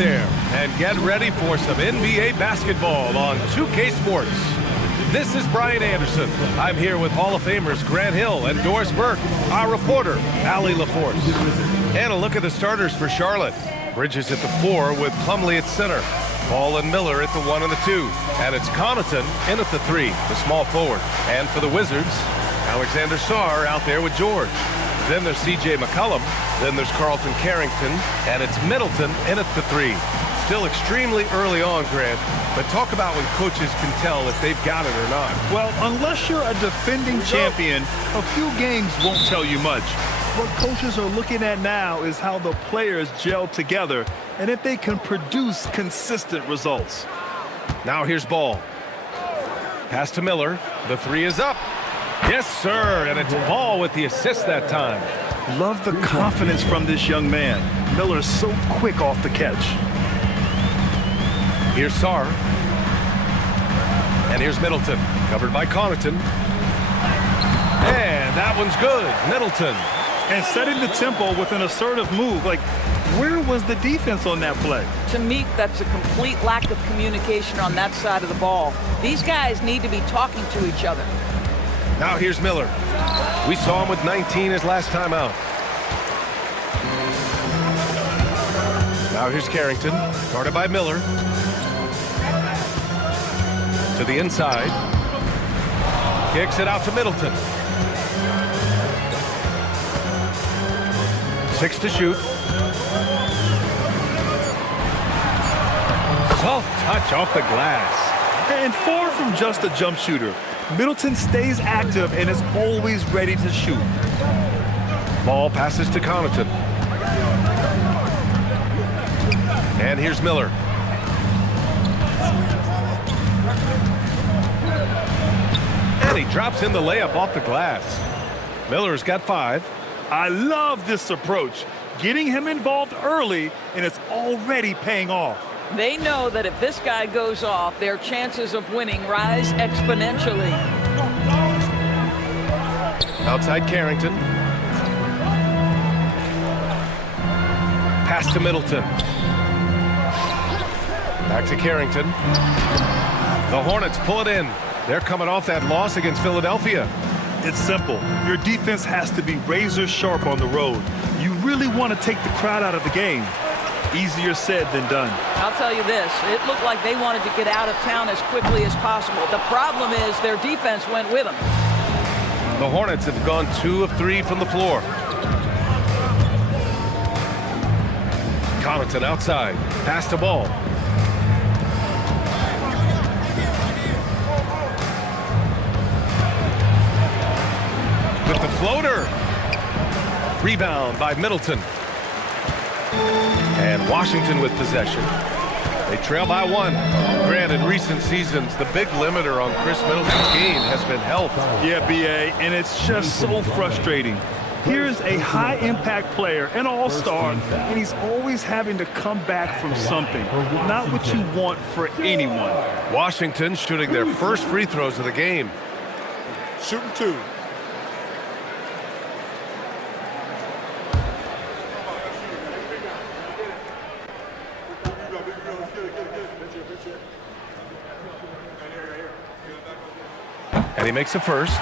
there and get ready for some NBA basketball on 2K Sports. This is Brian Anderson. I'm here with Hall of Famers Grant Hill and Doris Burke, our reporter, Allie LaForce. And a look at the starters for Charlotte. Bridges at the 4 with Plumlee at center. Ball and Miller at the 1 and the 2. And it's Connaughton in at the 3, the small forward. And for the Wizards, Alexander Sarr out there with George. Then there's C.J. McCollum. Then there's Carlton Carrington. And it's Middleton in at the 3. Still extremely early on, Grant, but talk about when coaches can tell if they've got it or not. Well, unless you're a defending champion, a few games won't tell you much. What coaches are looking at now is how the players gel together and if they can produce consistent results. Now here's Ball. Pass to Miller. The 3 is up. Yes, sir, and it's Ball with the assist that time. Love the confidence from this young man. Miller's so quick off the catch. Here's Sarr. And here's Middleton, covered by Connaughton. And that one's good. Middleton. And setting the tempo with an assertive move. Like, where was the defense on that play? To me, that's a complete lack of communication on that side of the ball. These guys need to be talking to each other. Now here's Miller. We saw him with 19 his last time out. Now here's Carrington, guarded by Miller. To the inside. Kicks it out to Middleton. 6 to shoot. Soft touch off the glass. And far from just a jump shooter, Middleton stays active and is always ready to shoot. Ball passes to Connaughton. And here's Miller. And he drops in the layup off the glass. Miller's got 5. I love this approach. Getting him involved early, and it's already paying off. They know that if this guy goes off, their chances of winning rise exponentially. Outside Carrington. Pass to Middleton. Back to Carrington. The Hornets pull it in. They're coming off that loss against Philadelphia. It's simple. Your defense has to be razor sharp on the road. You really want to take the crowd out of the game. Easier said than done. I'll tell you this, it looked like they wanted to get out of town as quickly as possible. The problem is their defense went with them. The Hornets have gone 2 of 3 from the floor. Connaughton outside. Pass to Ball. With the floater. Rebound by Middleton. And Washington with possession. They trail by 1. Granted, in recent seasons, the big limiter on Khris Middleton's game has been health. Yeah, B.A., and it's just so frustrating. Here's a high-impact player, an all-star, and he's always having to come back from something. Not what you want for anyone. Washington shooting their first free throws of the game. Shooting 2. And he makes the first.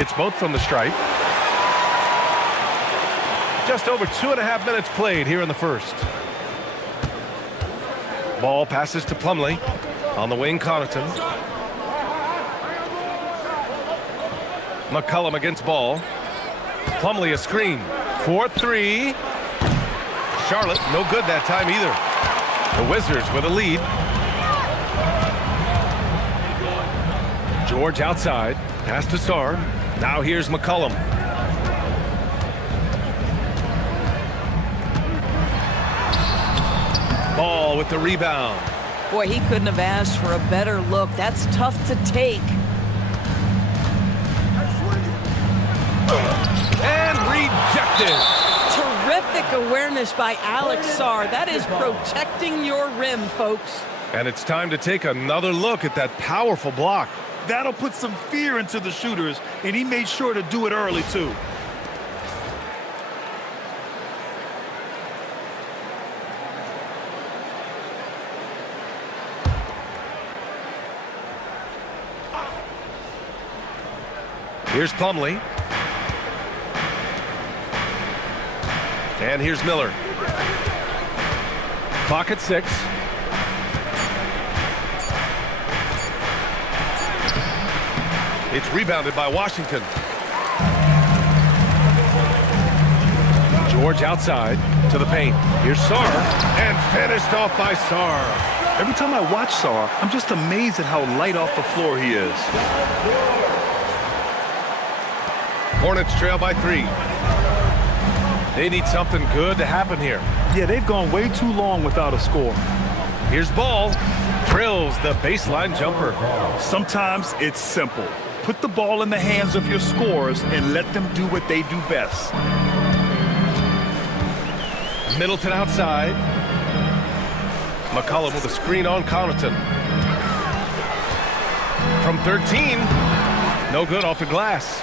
It's both from the stripe. Just over 2.5 minutes played here in the first. Ball passes to Plumlee. On the wing, Connaughton. McCollum against Ball. Plumlee a screen. 4-3. Charlotte, no good that time either. The Wizards with a lead. George outside. Pass to Sarr. Now here's McCollum. Ball with the rebound. Boy, he couldn't have asked for a better look. That's tough to take. And rejected. Terrific awareness by Alex Sarr. That is protecting your rim, folks. And it's time to take another look at that powerful block. That'll put some fear into the shooters, and he made sure to do it early, too. Here's Plumlee. And here's Miller. Clock at 6. It's rebounded by Washington. George outside to the paint. Here's Sarr. And finished off by Sarr. Every time I watch Sarr, I'm just amazed at how light off the floor he is. Hornets trail by 3. They need something good to happen here. Yeah, they've gone way too long without a score. Here's Ball. Drills the baseline jumper. Sometimes it's simple. Put the ball in the hands of your scorers and let them do what they do best. Middleton outside. McCollum with a screen on Connaughton. From 13. No good off the glass.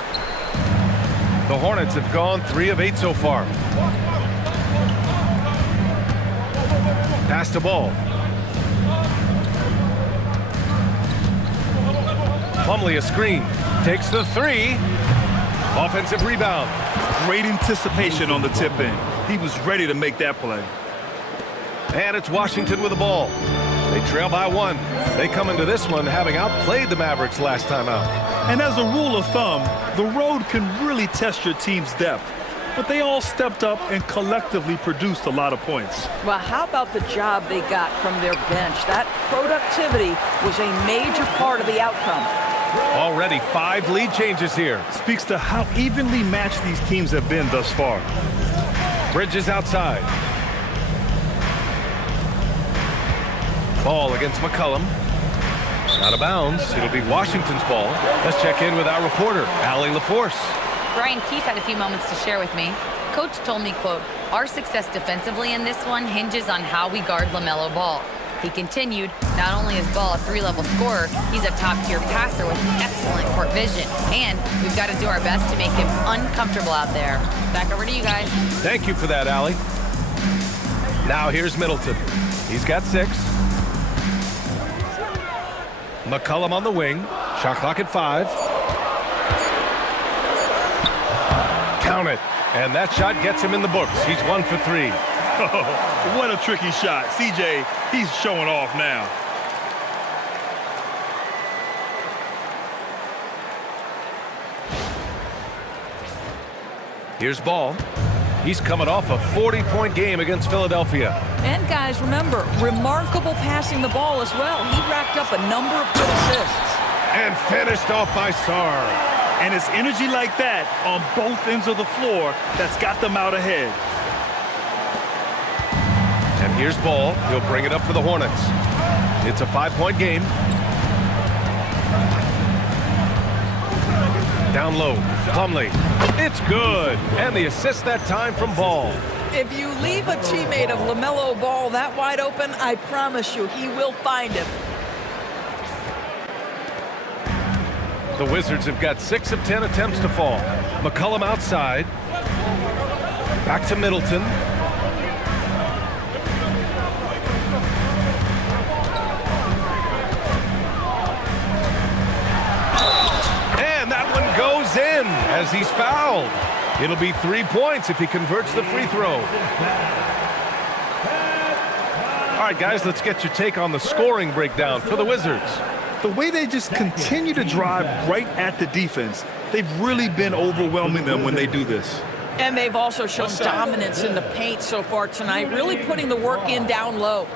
The Hornets have gone 3 of 8 so far. Pass to Ball. Plumlee a screen. Takes the 3. Offensive rebound. Great anticipation on the tip-in. He was ready to make that play. And it's Washington with the ball. They trail by 1. They come into this one having outplayed the Mavericks last time out. And as a rule of thumb, the road can really test your team's depth. But they all stepped up and collectively produced a lot of points. Well, how about the job they got from their bench? That productivity was a major part of the outcome. Already 5 lead changes here. Speaks to how evenly matched these teams have been thus far. Bridges outside. Ball against McCollum. Out of bounds. It'll be Washington's ball. Let's check in with our reporter, Allie LaForce. Brian Keith had a few moments to share with me. Coach told me, quote, "Our success defensively in this one hinges on how we guard LaMelo Ball." He continued, not only is Ball a 3-level scorer, he's a top-tier passer with excellent court vision. And we've got to do our best to make him uncomfortable out there. Back over to you guys. Thank you for that, Allie. Now here's Middleton. He's got 6. McCollum on the wing. Shot clock at 5. Count it. And that shot gets him in the books. He's 1 for 3. Oh, what a tricky shot. CJ, he's showing off now. Here's Ball. He's coming off a 40-point game against Philadelphia. And guys, remember, remarkable passing the ball as well. He racked up a number of good assists. And finished off by Sarr. And it's energy like that on both ends of the floor that's got them out ahead. And here's Ball. He'll bring it up for the Hornets. It's a 5-point game. Down low. Plumlee. It's good. And the assist that time from Ball. If you leave a teammate of LaMelo Ball that wide open, I promise you he will find him. The Wizards have got 6 of 10 attempts to fall. McCollum outside. Back to Middleton. And that one goes in as he's fouled. It'll be 3 points if he converts the free throw. All right, guys, let's get your take on the scoring breakdown for the Wizards. The way they just continue to drive right at the defense, they've really been overwhelming them when they do this. And they've also shown dominance in the paint so far tonight, really putting the work in down low.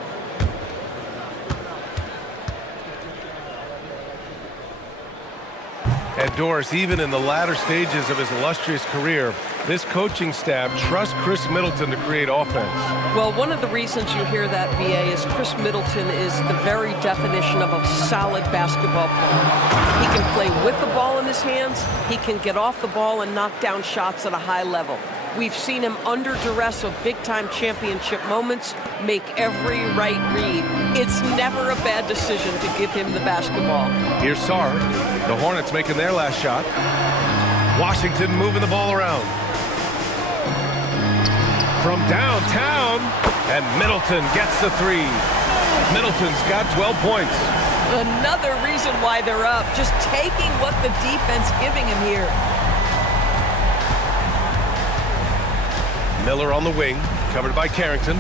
And Doris, even in the latter stages of his illustrious career, this coaching staff trusts Khris Middleton to create offense. Well, one of the reasons you hear that, BA, is Khris Middleton is the very definition of a solid basketball player. He can play with the ball in his hands. He can get off the ball and knock down shots at a high level. We've seen him under duress of big-time championship moments make every right read. It's never a bad decision to give him the basketball. Here's Sarr. The Hornets making their last shot. Washington moving the ball around. From downtown, and Middleton gets the three. Middleton's got 12 points. Another reason why they're up, just taking what the defense giving him here. Miller on the wing, covered by Carrington.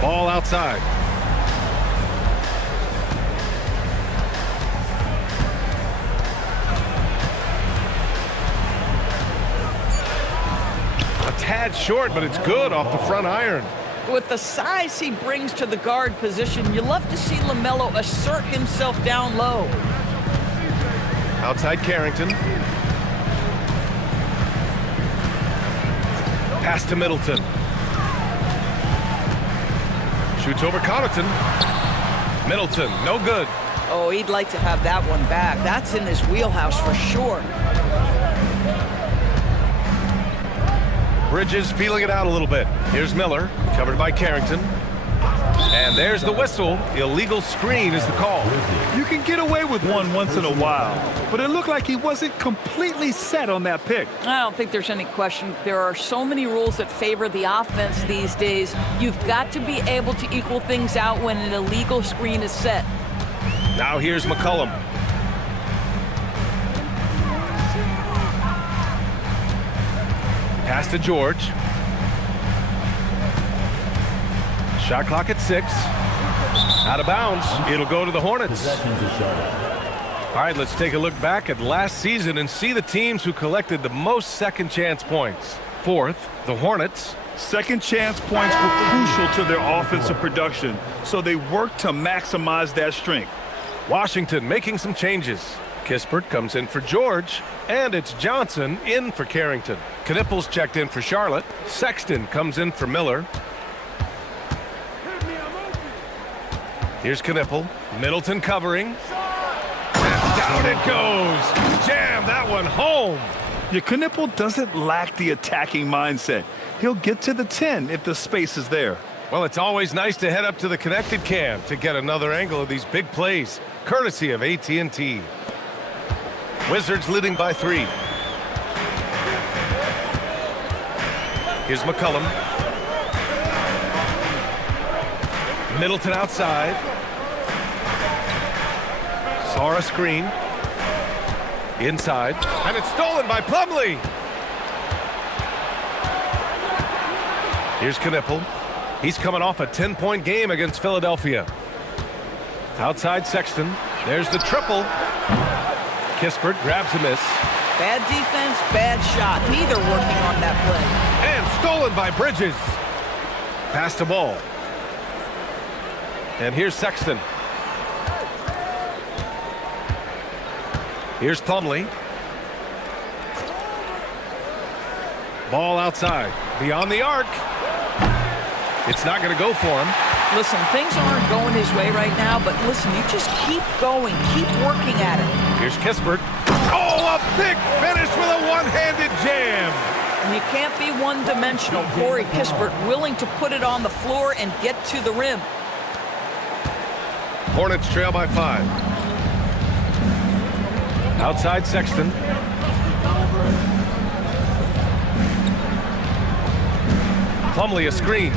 Ball outside. A tad short, but it's good off the front iron. With the size he brings to the guard position, you love to see LaMelo assert himself down low. Outside Carrington. Pass to Middleton. Shoots over Connaughton. Middleton, no good. Oh, he'd like to have that one back. That's in his wheelhouse for sure. Bridges feeling it out a little bit. Here's Miller, covered by Carrington. And there's the whistle. Illegal screen is the call. You can get away with one once in a while, but it looked like he wasn't completely set on that pick. I don't think there's any question. There are so many rules that favor the offense these days. You've got to be able to equal things out when an illegal screen is set. Now here's McCollum. Pass to George. Shot clock at 6. Out of bounds. It'll go to the Hornets. All right, let's take a look back at last season and see the teams who collected the most second chance points. Fourth, the Hornets. Second chance points were crucial to their offensive production, so they worked to maximize that strength. Washington making some changes. Kispert comes in for George, and it's Johnson in for Carrington. Knipples checked in for Charlotte. Sexton comes in for Miller. Here's Knipple. Middleton covering. And down it goes. Jam that one home. Your Knipple doesn't lack the attacking mindset. He'll get to the 10 if the space is there. Well, it's always nice to head up to the connected cam to get another angle of these big plays, courtesy of AT&T. Wizards leading by 3. Here's McCollum. Middleton outside. Saw a screen. Inside. And it's stolen by Plumlee. Here's Knipple. He's coming off a 10-point game against Philadelphia. Outside Sexton. There's the triple. Kispert grabs a miss. Bad defense, bad shot. Neither working on that play. And stolen by Bridges. Pass to Ball. And here's Sexton. Here's Plumlee. Ball outside. Beyond the arc. It's not going to go for him. Listen, things aren't going his way right now, but listen, you just keep going. Keep working at it. Here's Kispert. Oh, a big finish with a one-handed jam. And you can't be one-dimensional. Corey Kispert willing to put it on the floor and get to the rim. Hornets trail by 5. Outside Sexton. Plumlee a screen.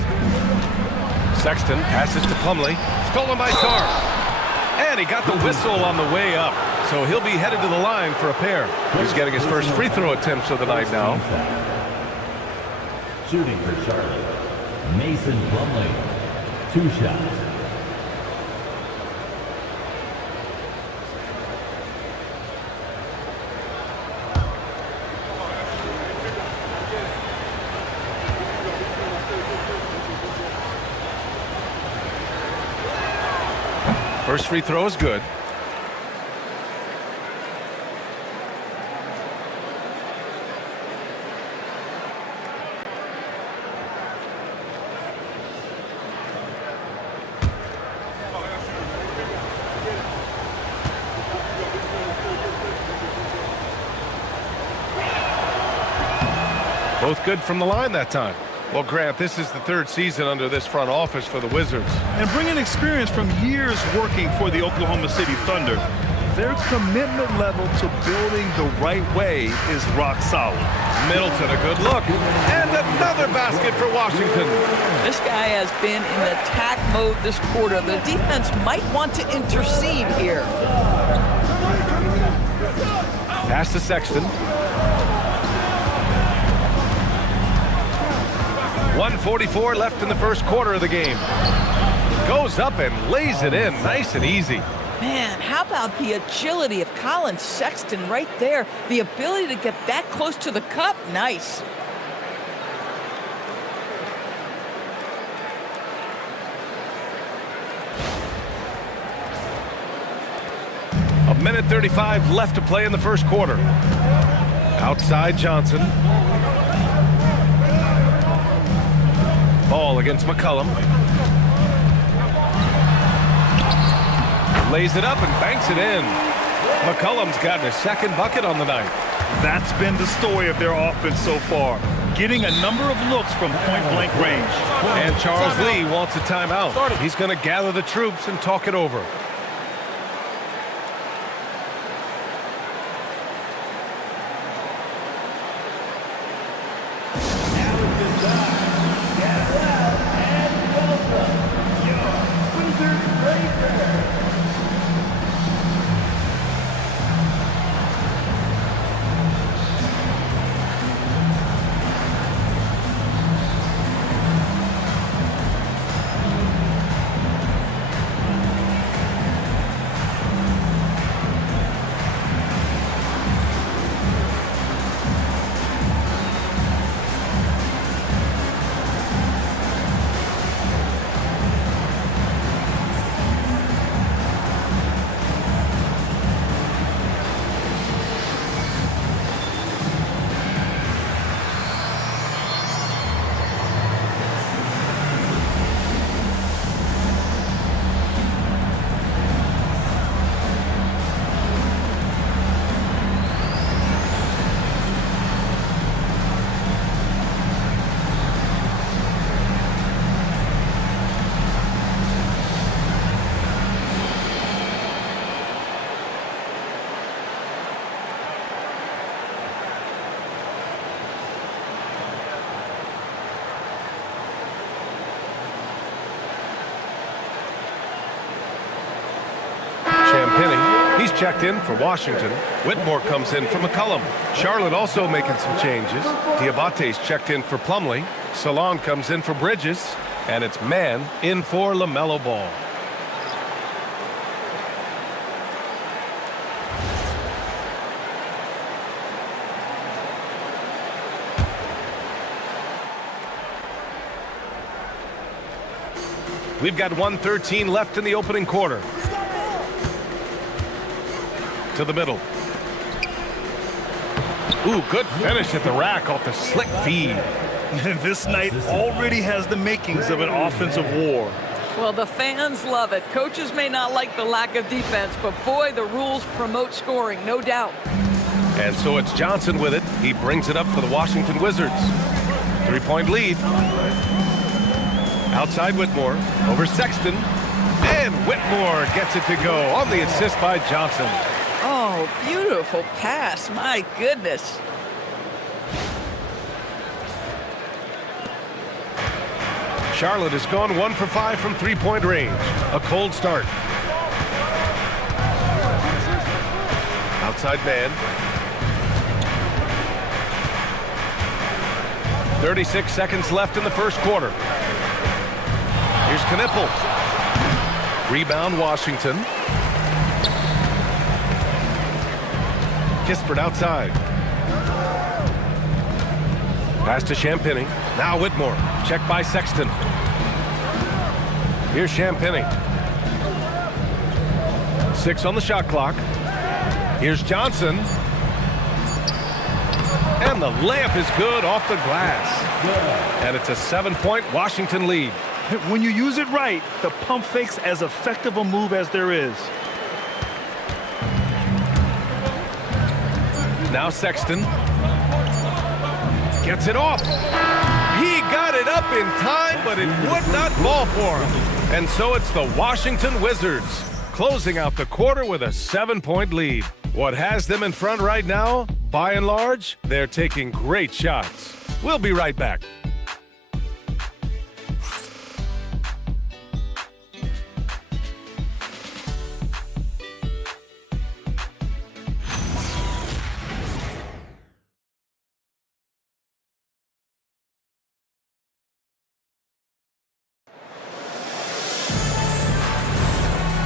Sexton passes to Plumlee. Stolen by Sarr. And he got the whistle on the way up. So he'll be headed to the line for a pair. He's getting his first free throw attempts of the night now. Shooting for Charlotte, Mason Plumlee. 2 shots. First free throw is good. Both good from the line that time. Well, Grant, this is the third season under this front office for the Wizards. And bringing experience from years working for the Oklahoma City Thunder, their commitment level to building the right way is rock solid. Middleton, a good look. And another basket for Washington. This guy has been in attack mode this quarter. The defense might want to intercede here. Pass to Sexton. 1:44 left in the first quarter of the game. Goes up and lays it in, nice and easy. Man, how about the agility of Colin Sexton right there? The ability to get that close to the cup, nice. A minute 35 left to play in the first quarter. Outside Johnson. Ball against McCollum. Lays it up and banks it in. McCollum's gotten his second bucket on the night. That's been the story of their offense so far, getting a number of looks from point-blank range. And Charles Lee wants a timeout. He's going to gather the troops and talk it over. He's checked in for Washington. Whitmore comes in for McCollum. Charlotte also making some changes. Diabate's checked in for Plumlee. Salon comes in for Bridges. And it's Mann in for LaMelo Ball. We've got 1:13 left in the opening quarter. To the middle. Ooh, good finish at the rack off the slick feed. This night already has the makings of an offensive war. Well, the fans love it. Coaches may not like the lack of defense, but boy, the rules promote scoring, no doubt. And so it's Johnson with it. He brings it up for the Washington Wizards. 3-point lead. Outside Whitmore, over Sexton. And Whitmore gets it to go on the assist by Johnson. Oh, beautiful pass. My goodness. Charlotte has gone 1 for 5 from 3-point range. A cold start. Outside man. 36 seconds left in the first quarter. Here's Knipple. Rebound Washington. Kispert outside. Pass to Champagnie. Now Whitmore. Checked by Sexton. Here's Champagnie. 6 on the shot clock. Here's Johnson. And the layup is good off the glass. And it's a 7-point Washington lead. When you use it right, the pump fake's as effective a move as there is. Now Sexton. Gets it off. He got it up in time, but it would not fall for him. And so it's the Washington Wizards closing out the quarter with a 7-point lead. What has them in front right now, by and large, they're taking great shots. We'll be right back.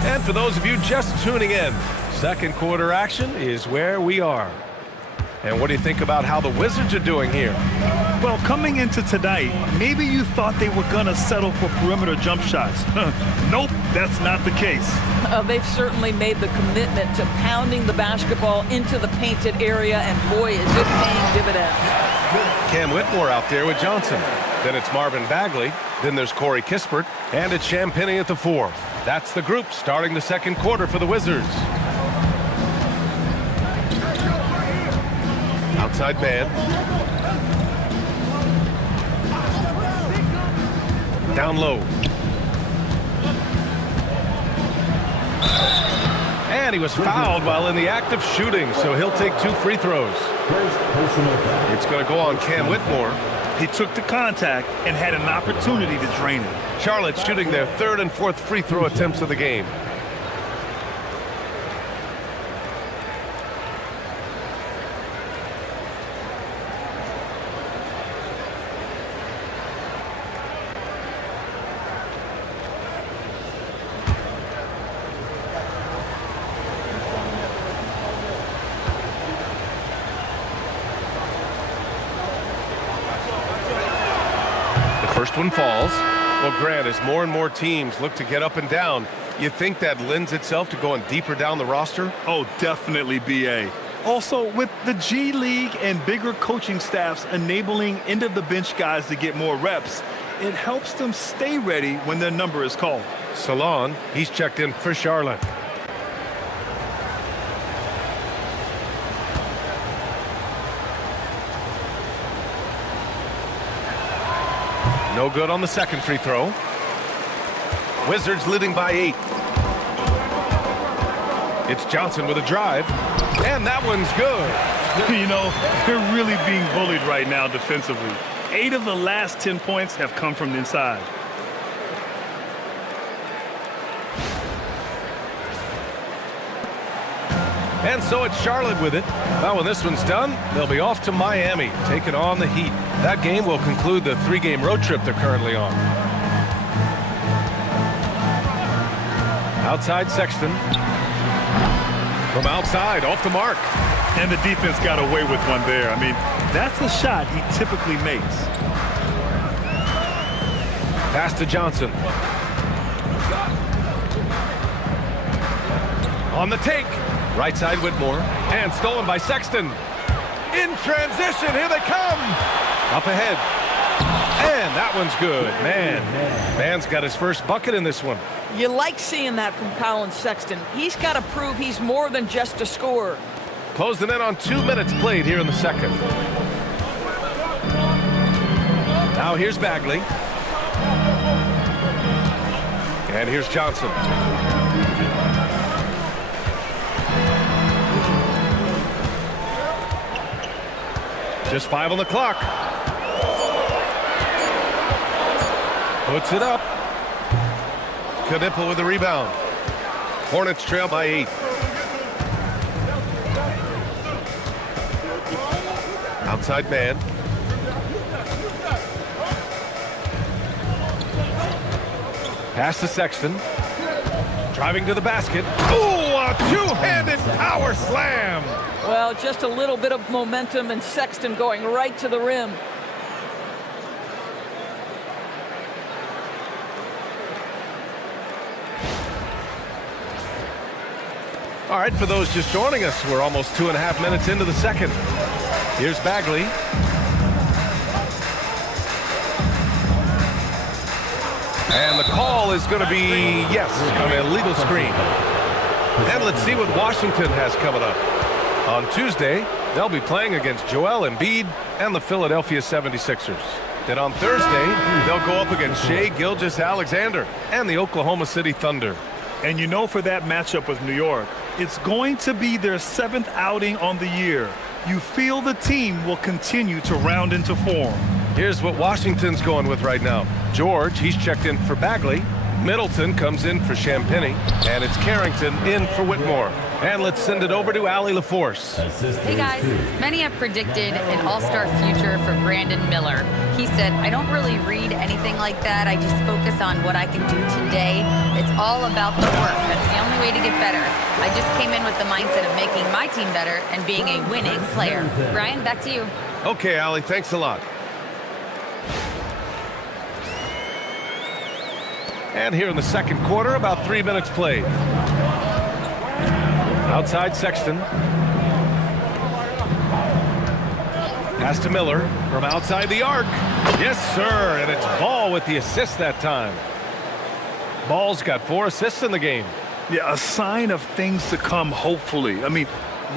And for those of you just tuning in, second quarter action is where we are. And what do you think about how the Wizards are doing here? Well, coming into tonight, maybe you thought they were going to settle for perimeter jump shots. Nope, that's not the case. They've certainly made the commitment to pounding the basketball into the painted area, and boy, is it paying dividends. Cam Whitmore out there with Johnson. Then it's Marvin Bagley. Then there's Corey Kispert. And it's Champagnie at the 4. That's the group starting the second quarter for the Wizards. Outside man. Down low. And he was fouled while in the act of shooting, so he'll take 2 free throws. It's going to go on Cam Whitmore. He took the contact and had an opportunity to drain it. Charlotte shooting their 3rd and 4th free throw attempts of the game. First one falls. Well, Grant, as more and more teams look to get up and down, you think that lends itself to going deeper down the roster? Oh, definitely, BA. Also, with the G League and bigger coaching staffs enabling end-of-the-bench guys to get more reps, it helps them stay ready when their number is called. Salon, he's checked in for Charlotte. No good on the second free throw. Wizards leading by 8. It's Johnson with a drive, and that one's good. You know, they're really being bullied right now defensively. 8 of the last 10 points have come from the inside. And so it's Charlotte with it. Now when this one's done, they'll be off to Miami, taking on the Heat. That game will conclude the 3-game road trip they're currently on. Outside Sexton. From outside, off the mark. And the defense got away with one there. I mean, that's a shot he typically makes. Pass to Johnson. On the take. Right side Whitmore. And stolen by Sexton. In transition, here they come. Up ahead. And that one's good. Man's got his first bucket in this one. You like seeing that from Colin Sexton. He's got to prove he's more than just a scorer. Closing in on 2 minutes played here in the second. Now here's Bagley. And here's Johnson. Just 5 on the clock. Puts it up. Knipple with the rebound. Hornets trail by 8. Outside man. Pass to Sexton. Driving to the basket. Ooh, a two-handed power slam. Well, just a little bit of momentum and Sexton going right to the rim. All right, for those just joining us, we're almost 2.5 minutes into the second. Here's Bagley. And the call is going to be, yes, an illegal screen. And let's see what Washington has coming up. On Tuesday, They'll be playing against Joel Embiid and the Philadelphia 76ers. Then on Thursday, they'll go up against Shai Gilgeous-Alexander and the Oklahoma City Thunder. And you know, for that matchup with New York, it's going to be their 7th outing on the year. You feel the team will continue to round into form. Here's what Washington's going with right now. George, he's checked in for Bagley. Middleton comes in for Champagnie. And it's Carrington in for Whitmore. And let's send it over to Allie LaForce. Hey guys, many have predicted an all-star future for Brandon Miller. He said, I don't really read anything like that. I just focus on what I can do today. It's all about the work. That's the only way to get better. I just came in with the mindset of making my team better and being a winning player. Brian, back to you. Okay, Allie, thanks a lot. And here in the second quarter, about 3 minutes played. Outside Sexton. Pass to Miller from outside the arc. Yes, sir, and it's Ball with the assist that time. Ball's got 4 assists in the game. Yeah, a sign of things to come, hopefully. I mean,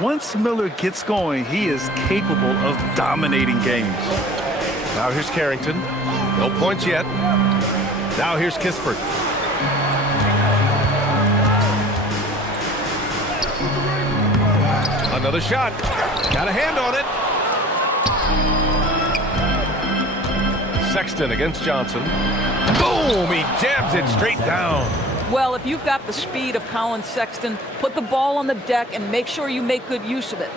once Miller gets going, he is capable of dominating games. Now here's Carrington. No points yet. Now here's Kispert. Another shot. Got a hand on it. Sexton against Johnson. Boom! He jams it straight down. Well, if you've got the speed of Colin Sexton, put the ball on the deck and make sure you make good use of it.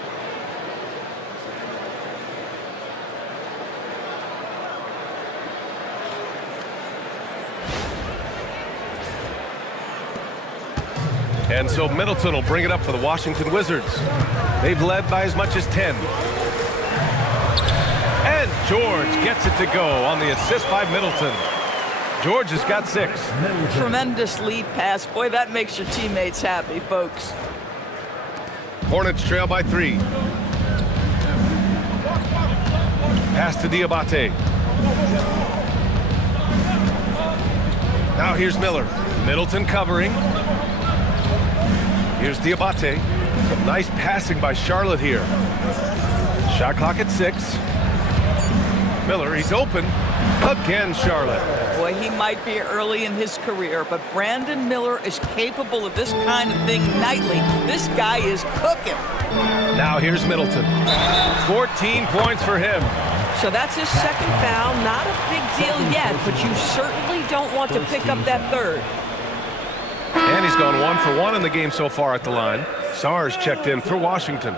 And so Middleton will bring it up for the Washington Wizards. They've led by as much as 10. And George gets it to go on the assist by Middleton. George has got 6. Tremendous lead pass. Boy, that makes your teammates happy, folks. Hornets trail by 3. Pass to Diabate. Now here's Miller. Middleton covering. Here's Diabate. Some nice passing by Charlotte here. Shot clock at 6. Miller, he's open. Again, Charlotte. Boy, he might be early in his career, but Brandon Miller is capable of this kind of thing nightly. This guy is cooking. Now here's Middleton. 14 points for him. So that's his second foul. Not a big deal yet, but you certainly don't want to pick up that third. And he's gone 1 for 1 in the game so far at the line. Sarge checked in for Washington.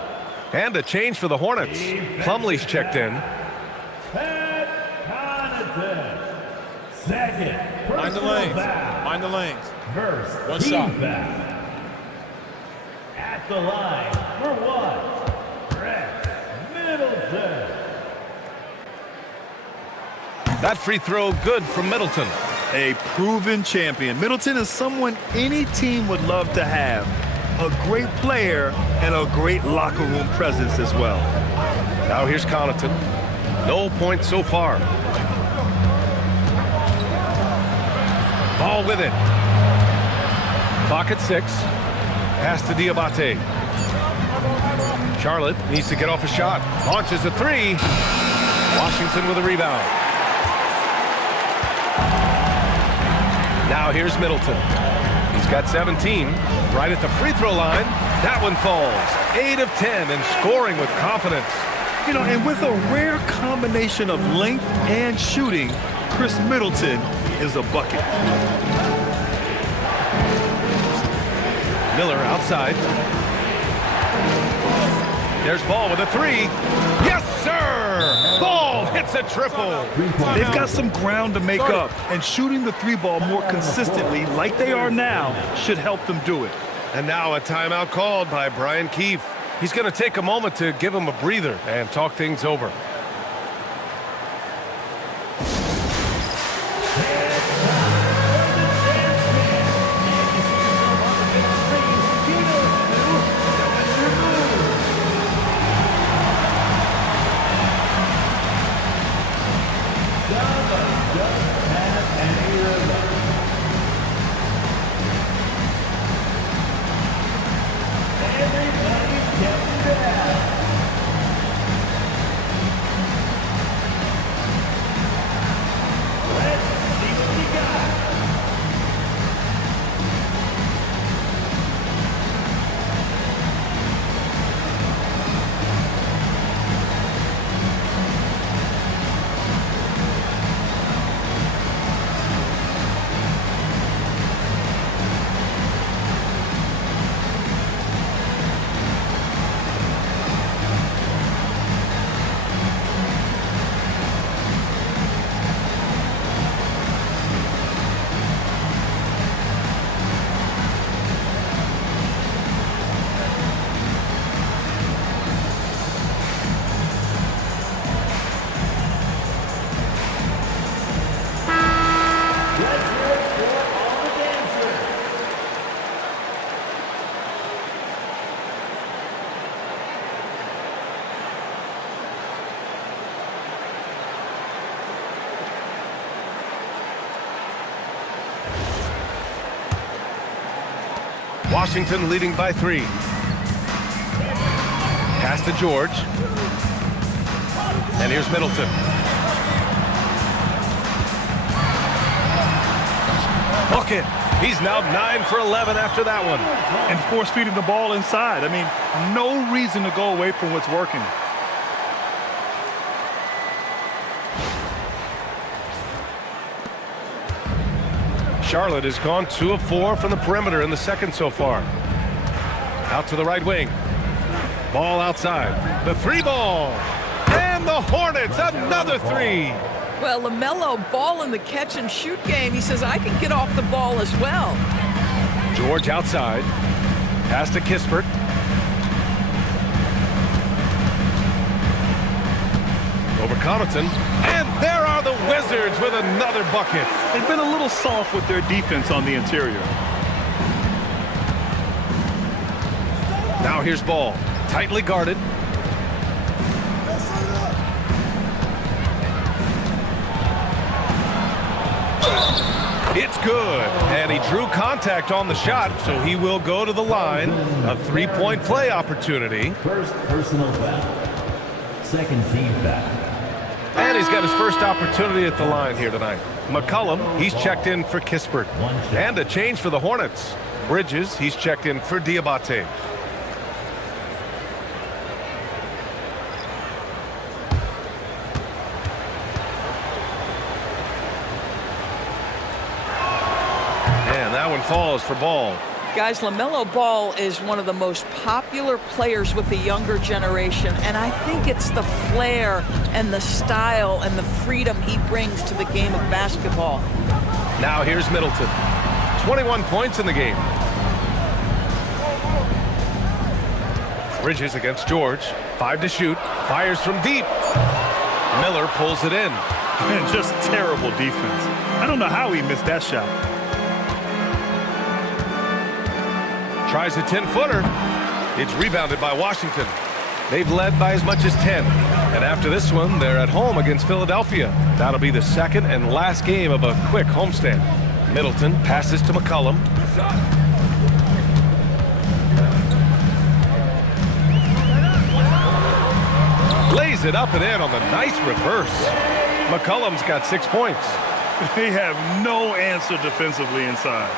And a change for the Hornets. Plumlee's checked in. Second. Mind the lanes. Mind the lanes. First. 1 shot. At the line for 1. Khris Middleton. That free throw good from Middleton. A proven champion. Middleton is someone any team would love to have. A great player and a great locker room presence as well. Now here's Connaughton. No points so far. Ball with it. Clock at 6. Pass to Diabate. Charlotte needs to get off a shot. Launches a 3. Washington with a rebound. Now here's Middleton. He's got 17. Right at the free throw line. That one falls. 8 of 10 and scoring with confidence. You know, and with a rare combination of length and shooting, Khris Middleton is a bucket. Miller outside. There's Ball with a 3. Yes, sir! Ball hits a triple. They've got some ground to make up, and shooting the 3-ball more consistently, like they are now, should help them do it. And now a timeout called by Brian Keefe. He's going to take a moment to give him a breather and talk things over. Washington leading by 3. Pass to George. And here's Middleton. Hook it. He's now 9 for 11 after that one. And force feeding the ball inside. I mean, no reason to go away from what's working. Charlotte has gone 2 of 4 from the perimeter in the second so far. Out to the right wing. Ball outside. The 3 ball. And the Hornets, another 3. Well, LaMelo Ball in the catch and shoot game. He says, I can get off the ball as well. George outside. Pass to Kispert. Over Connaughton. And there are the Wizards with another bucket. They've been a little soft with their defense on the interior. Now here's Ball. Tightly guarded. It's good. And he drew contact on the shot, so he will go to the line. A 3-point play opportunity. First personal foul. Second team foul. And he's got his first opportunity at the line here tonight. McCollum, he's checked in for Kispert. And a change for the Hornets. Bridges, he's checked in for Diabate. And that one falls for Ball. Guys, LaMelo Ball is one of the most popular players with the younger generation, and I think it's the flair and the style and the freedom he brings to the game of basketball. Now here's Middleton. 21 points in the game. Bridges against George. 5 to shoot. Fires from deep. Miller pulls it in. And just terrible defense. I don't know how he missed that shot. Tries a 10-footer. It's rebounded by Washington. They've led by as much as 10. And after this one, they're at home against Philadelphia. That'll be the second and last game of a quick homestand. Middleton passes to McCollum. Lays it up and in on the nice reverse. McCollum's got 6 points. They have no answer defensively inside.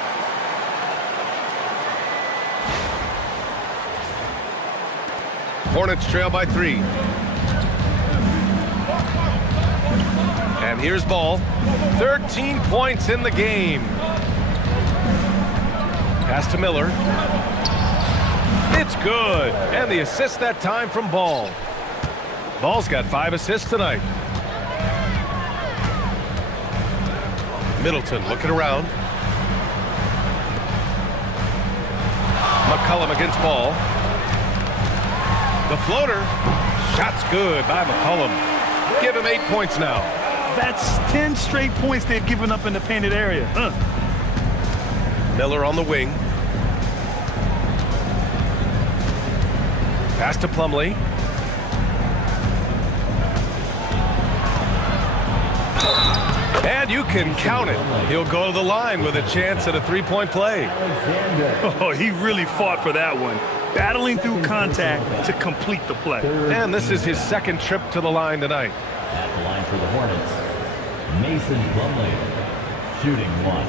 Hornets trail by 3. And here's Ball. 13 points in the game. Pass to Miller. It's good. And the assist that time from Ball. Ball's got 5 assists tonight. Middleton looking around. McCollum against Ball. The floater. Shot's good by McCollum. Give him 8 points now. That's 10 straight points they've given up in the painted area. Miller on the wing. Pass to Plumlee. And you can count it. He'll go to the line with a chance at a 3-point play. Oh, he really fought for that one. Battling through contact to complete the play. And this is his second trip to the line tonight. At the line for the Hornets, Mason Plumlee, shooting 1.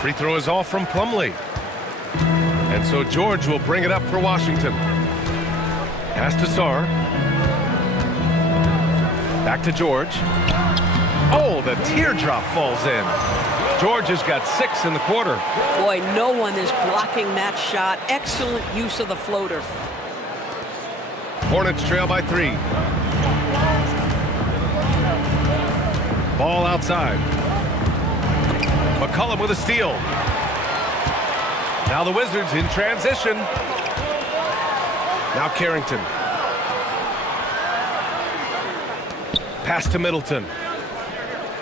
Free throw is off from Plumlee. And so George will bring it up for Washington. Pass to Sarr. Back to George. Oh, the teardrop falls in. George has got 6 in the quarter. Boy, no one is blocking that shot. Excellent use of the floater. Hornets trail by 3. Ball outside. McCollum with a steal. Now the Wizards in transition. Now Carrington. Pass to Middleton.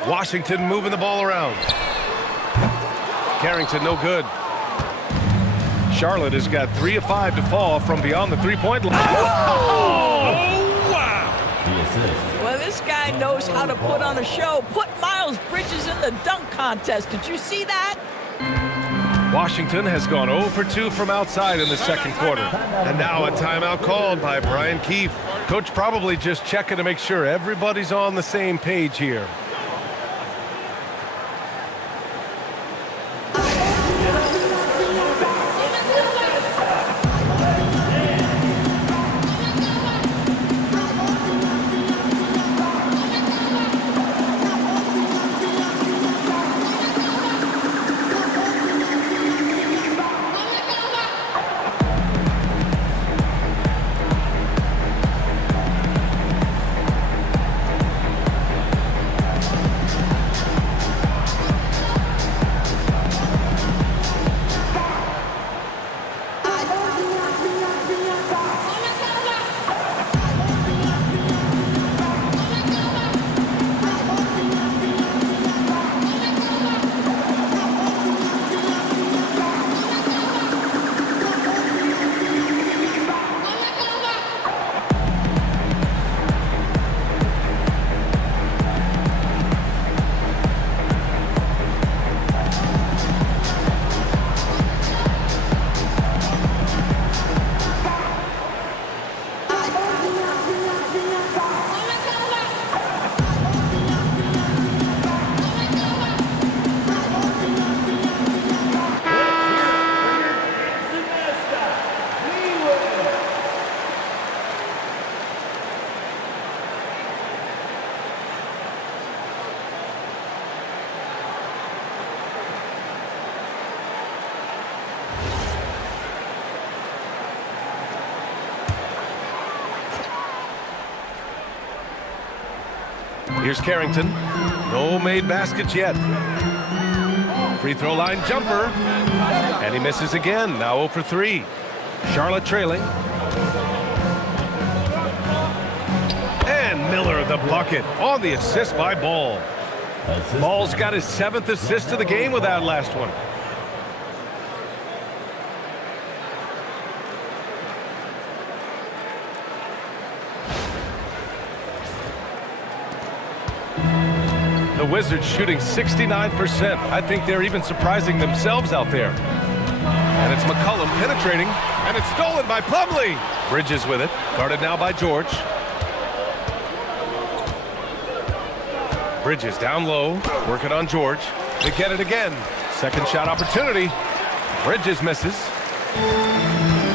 Washington moving the ball around. Carrington no good. Charlotte has got 3 of 5 to fall from beyond the three-point line. Oh, wow! The assist. Well, this guy knows how to put on a show. Put Miles Bridges in the dunk contest. Did you see that? Washington has gone 0 for 2 from outside in the second quarter. And now a timeout called by Brian Keefe. Coach probably just checking to make sure everybody's on the same page here. Here's Carrington. No made baskets yet. Free throw line jumper. And he misses again. Now 0 for 3. Charlotte trailing. And Miller the bucket on the assist by Ball. Ball's got his 7th assist of the game with that last one. The Wizards shooting 69%. I think they're even surprising themselves out there. And it's McCollum penetrating, and it's stolen by Plumlee. Bridges with it, guarded now by George. Bridges down low, working on George. They get it again. Second shot opportunity. Bridges misses.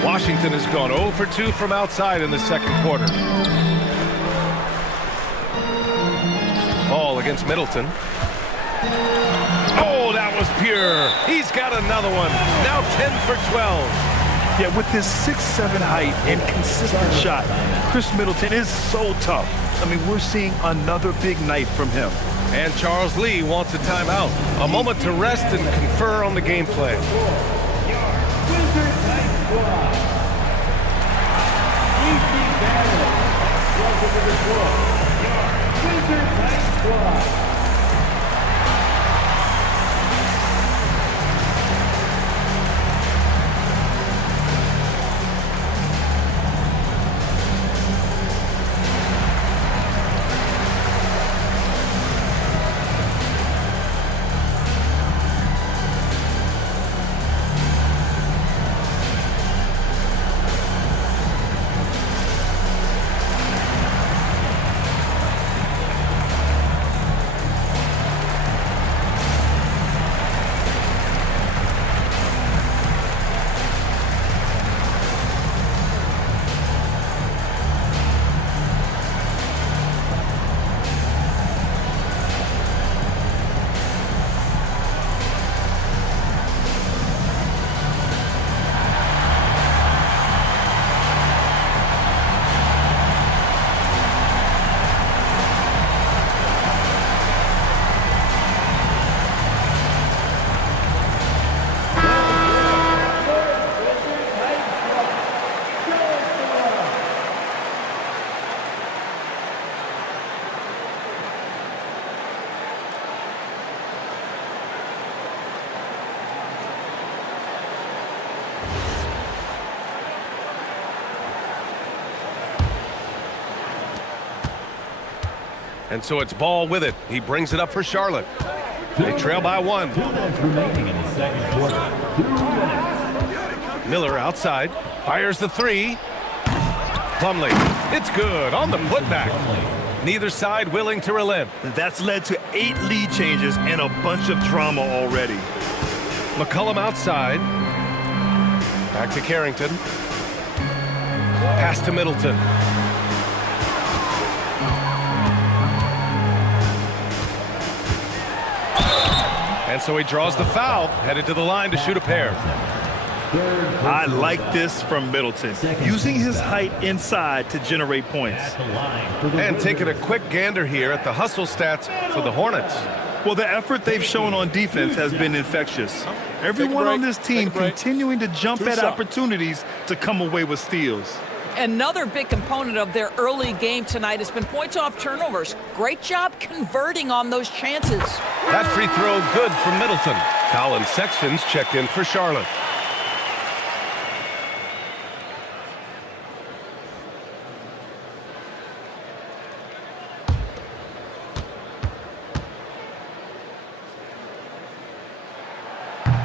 Washington has gone 0 for 2 from outside in the second quarter. Ball against Middleton. Oh, that was pure. He's got another one. Now 10 for 12. Yeah, with his 6'7" height and consistent shot, Khris Middleton is so tough. I mean, we're seeing another big night from him. And Charles Lee wants a timeout. A moment to rest and confer on the gameplay. And so it's Ball with it. He brings it up for Charlotte. They trail by 1. 2 minutes remaining in the second quarter. 2 minutes. Miller outside. Fires the 3. Plumlee. It's good on the putback. Neither side willing to relent. That's led to 8 lead changes and a bunch of drama already. McCollum outside. Back to Carrington. Pass to Middleton. And so he draws the foul, headed to the line to shoot a pair. I like this from Middleton, using his height inside to generate points. And taking a quick gander here at the hustle stats for the Hornets. Well, the effort they've shown on defense has been infectious. Everyone on this team continuing to jump at opportunities to come away with steals. Another big component of their early game tonight has been points off turnovers. Great job converting on those chances. That free throw good from Middleton. Colin Sexton's checked in for Charlotte.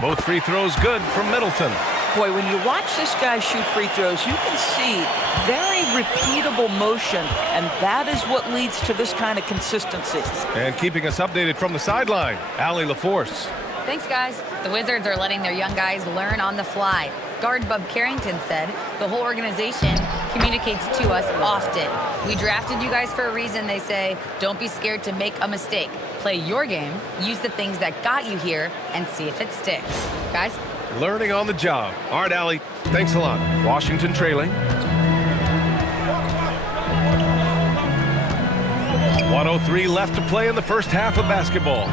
Both free throws good from Middleton. Boy, when you watch this guy shoot free throws, you can see very repeatable motion, and that is what leads to this kind of consistency. And keeping us updated from the sideline, Allie LaForce. Thanks, guys. The Wizards are letting their young guys learn on the fly. Guard Bub Carrington said the whole organization communicates to us often. We drafted you guys for a reason, they say. Don't be scared to make a mistake. Play your game, use the things that got you here, and see if it sticks. Guys? Learning on the job. All right, Allie, thanks a lot. Washington trailing. 1:03 left to play in the first half of basketball.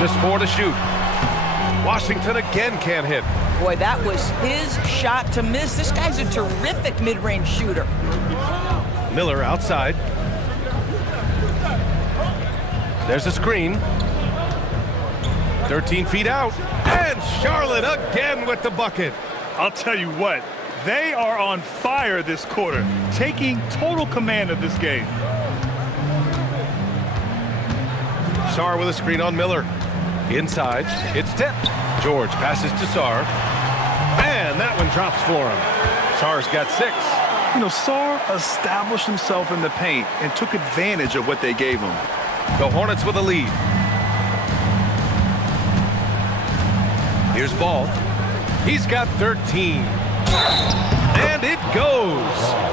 Just 4 to shoot. Washington again can't hit. Boy, that was his shot to miss. This guy's a terrific mid-range shooter. Miller outside. There's a screen. 13 feet out. And Charlotte again with the bucket. I'll tell you what, they are on fire this quarter, taking total command of this game. Sarr with a screen on Miller. Inside, it's tipped. George passes to Sarr. And that one drops for him. Sarr's got 6. You know, Sarr established himself in the paint and took advantage of what they gave him. The Hornets with a lead. Here's Ball. He's got 13. And it goes.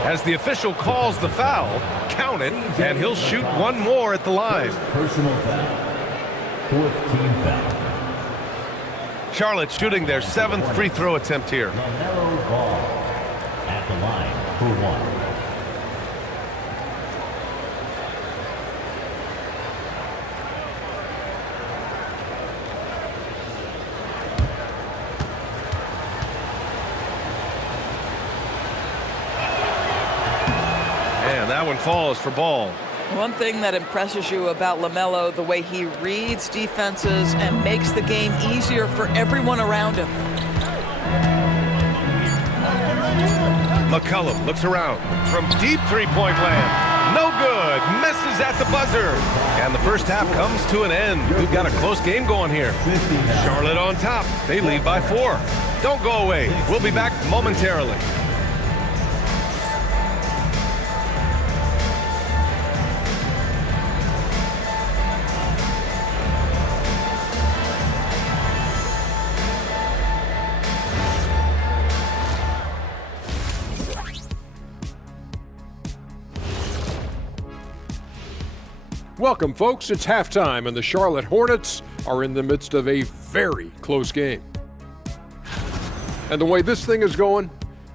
As the official calls the foul, count it, and he'll shoot one more at the line. Personal foul. 4th team foul. Charlotte shooting their 7th free throw attempt here. LaMelo Ball at the line for 1. And that one falls for Ball. One thing that impresses you about LaMelo, the way he reads defenses and makes the game easier for everyone around him. McCollum looks around from deep three-point land. No good. Misses at the buzzer. And the first half comes to an end. We've got a close game going here. Charlotte on top. They lead by 4. Don't go away. We'll be back momentarily. Welcome, folks. It's halftime, and the Charlotte Hornets are in the midst of a very close game. And the way this thing is going,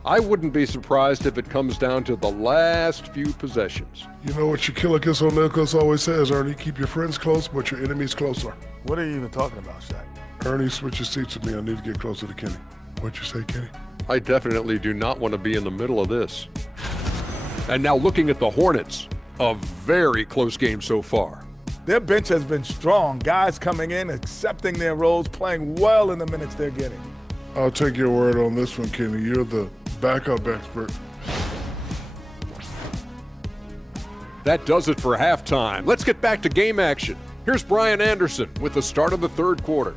I wouldn't be surprised if it comes down to the last few possessions. You know what Shaquille O'Neal always says, Ernie, keep your friends close, but your enemies closer. What are you even talking about, Shaq? Ernie switches seats with me. I need to get closer to Kenny. What'd you say, Kenny? I definitely do not want to be in the middle of this. And now looking at the Hornets, a very close game so far. Their bench has been strong. Guys coming in, accepting their roles, playing well in the minutes they're getting. I'll take your word on this one, Kenny. You're the backup expert. That does it for halftime. Let's get back to game action. Here's Brian Anderson with the start of the third quarter.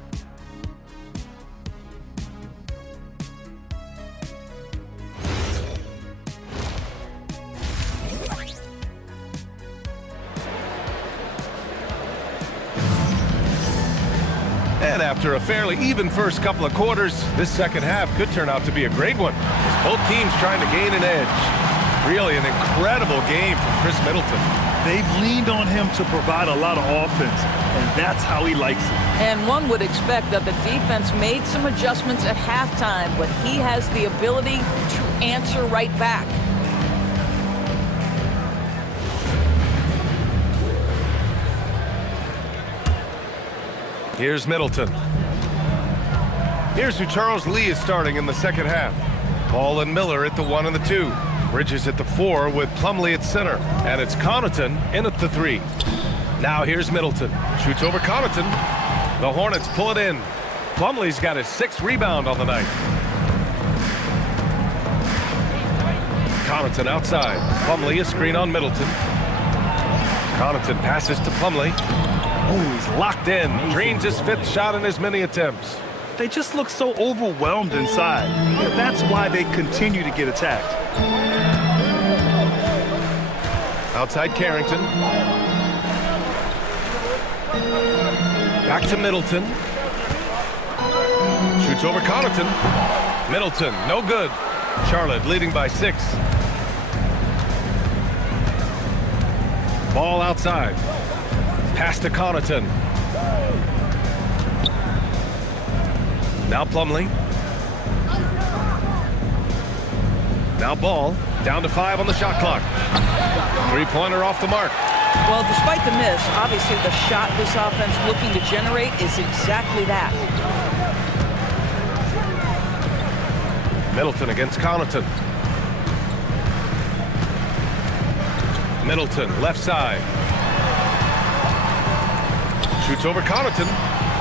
And after a fairly even first couple of quarters, this second half could turn out to be a great one, as both teams trying to gain an edge. Really an incredible game from Khris Middleton. They've leaned on him to provide a lot of offense, and that's how he likes it. And one would expect that the defense made some adjustments at halftime, but he has the ability to answer right back. Here's Middleton. Here's who Charles Lee is starting in the second half. Ball and Miller at the 1 and the 2. Bridges at the 4 with Plumlee at center. And it's Connaughton in at the 3. Now here's Middleton. Shoots over Connaughton. The Hornets pull it in. Plumlee's got his 6th rebound on the night. Connaughton outside. Plumlee a screen on Middleton. Connaughton passes to Plumlee. Oh, he's locked in. Drains his 5th shot in his many attempts. They just look so overwhelmed inside. That's why they continue to get attacked. Outside Carrington. Back to Middleton. Shoots over Connaughton. Middleton, no good. Charlotte leading by 6. Ball outside. Pass to Connaughton. Now Plumlee. Now Ball. Down to 5 on the shot clock. 3-pointer off the mark. Well, despite the miss, obviously the shot this offense looking to generate is exactly that. Middleton against Connaughton. Middleton, left side. Shoots over Connaughton,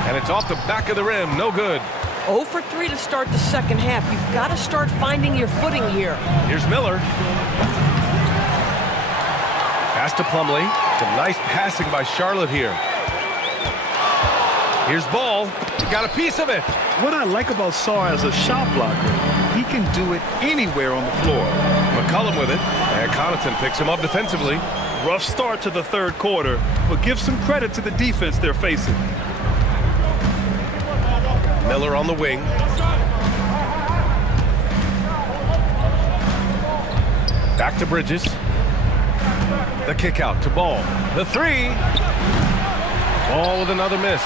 and it's off the back of the rim. No good. 0 for 3 to start the second half. You've got to start finding your footing here. Here's Miller. Pass to Plumlee. Some nice passing by Charlotte here. Here's Ball. He got a piece of it. What I like about Sarr as a shot blocker, he can do it anywhere on the floor. McCollum with it, and Connaughton picks him up defensively. Rough start to the third quarter, but give some credit to the defense they're facing. Miller on the wing. Back to Bridges. The kick out to Ball. The 3. Ball with another miss.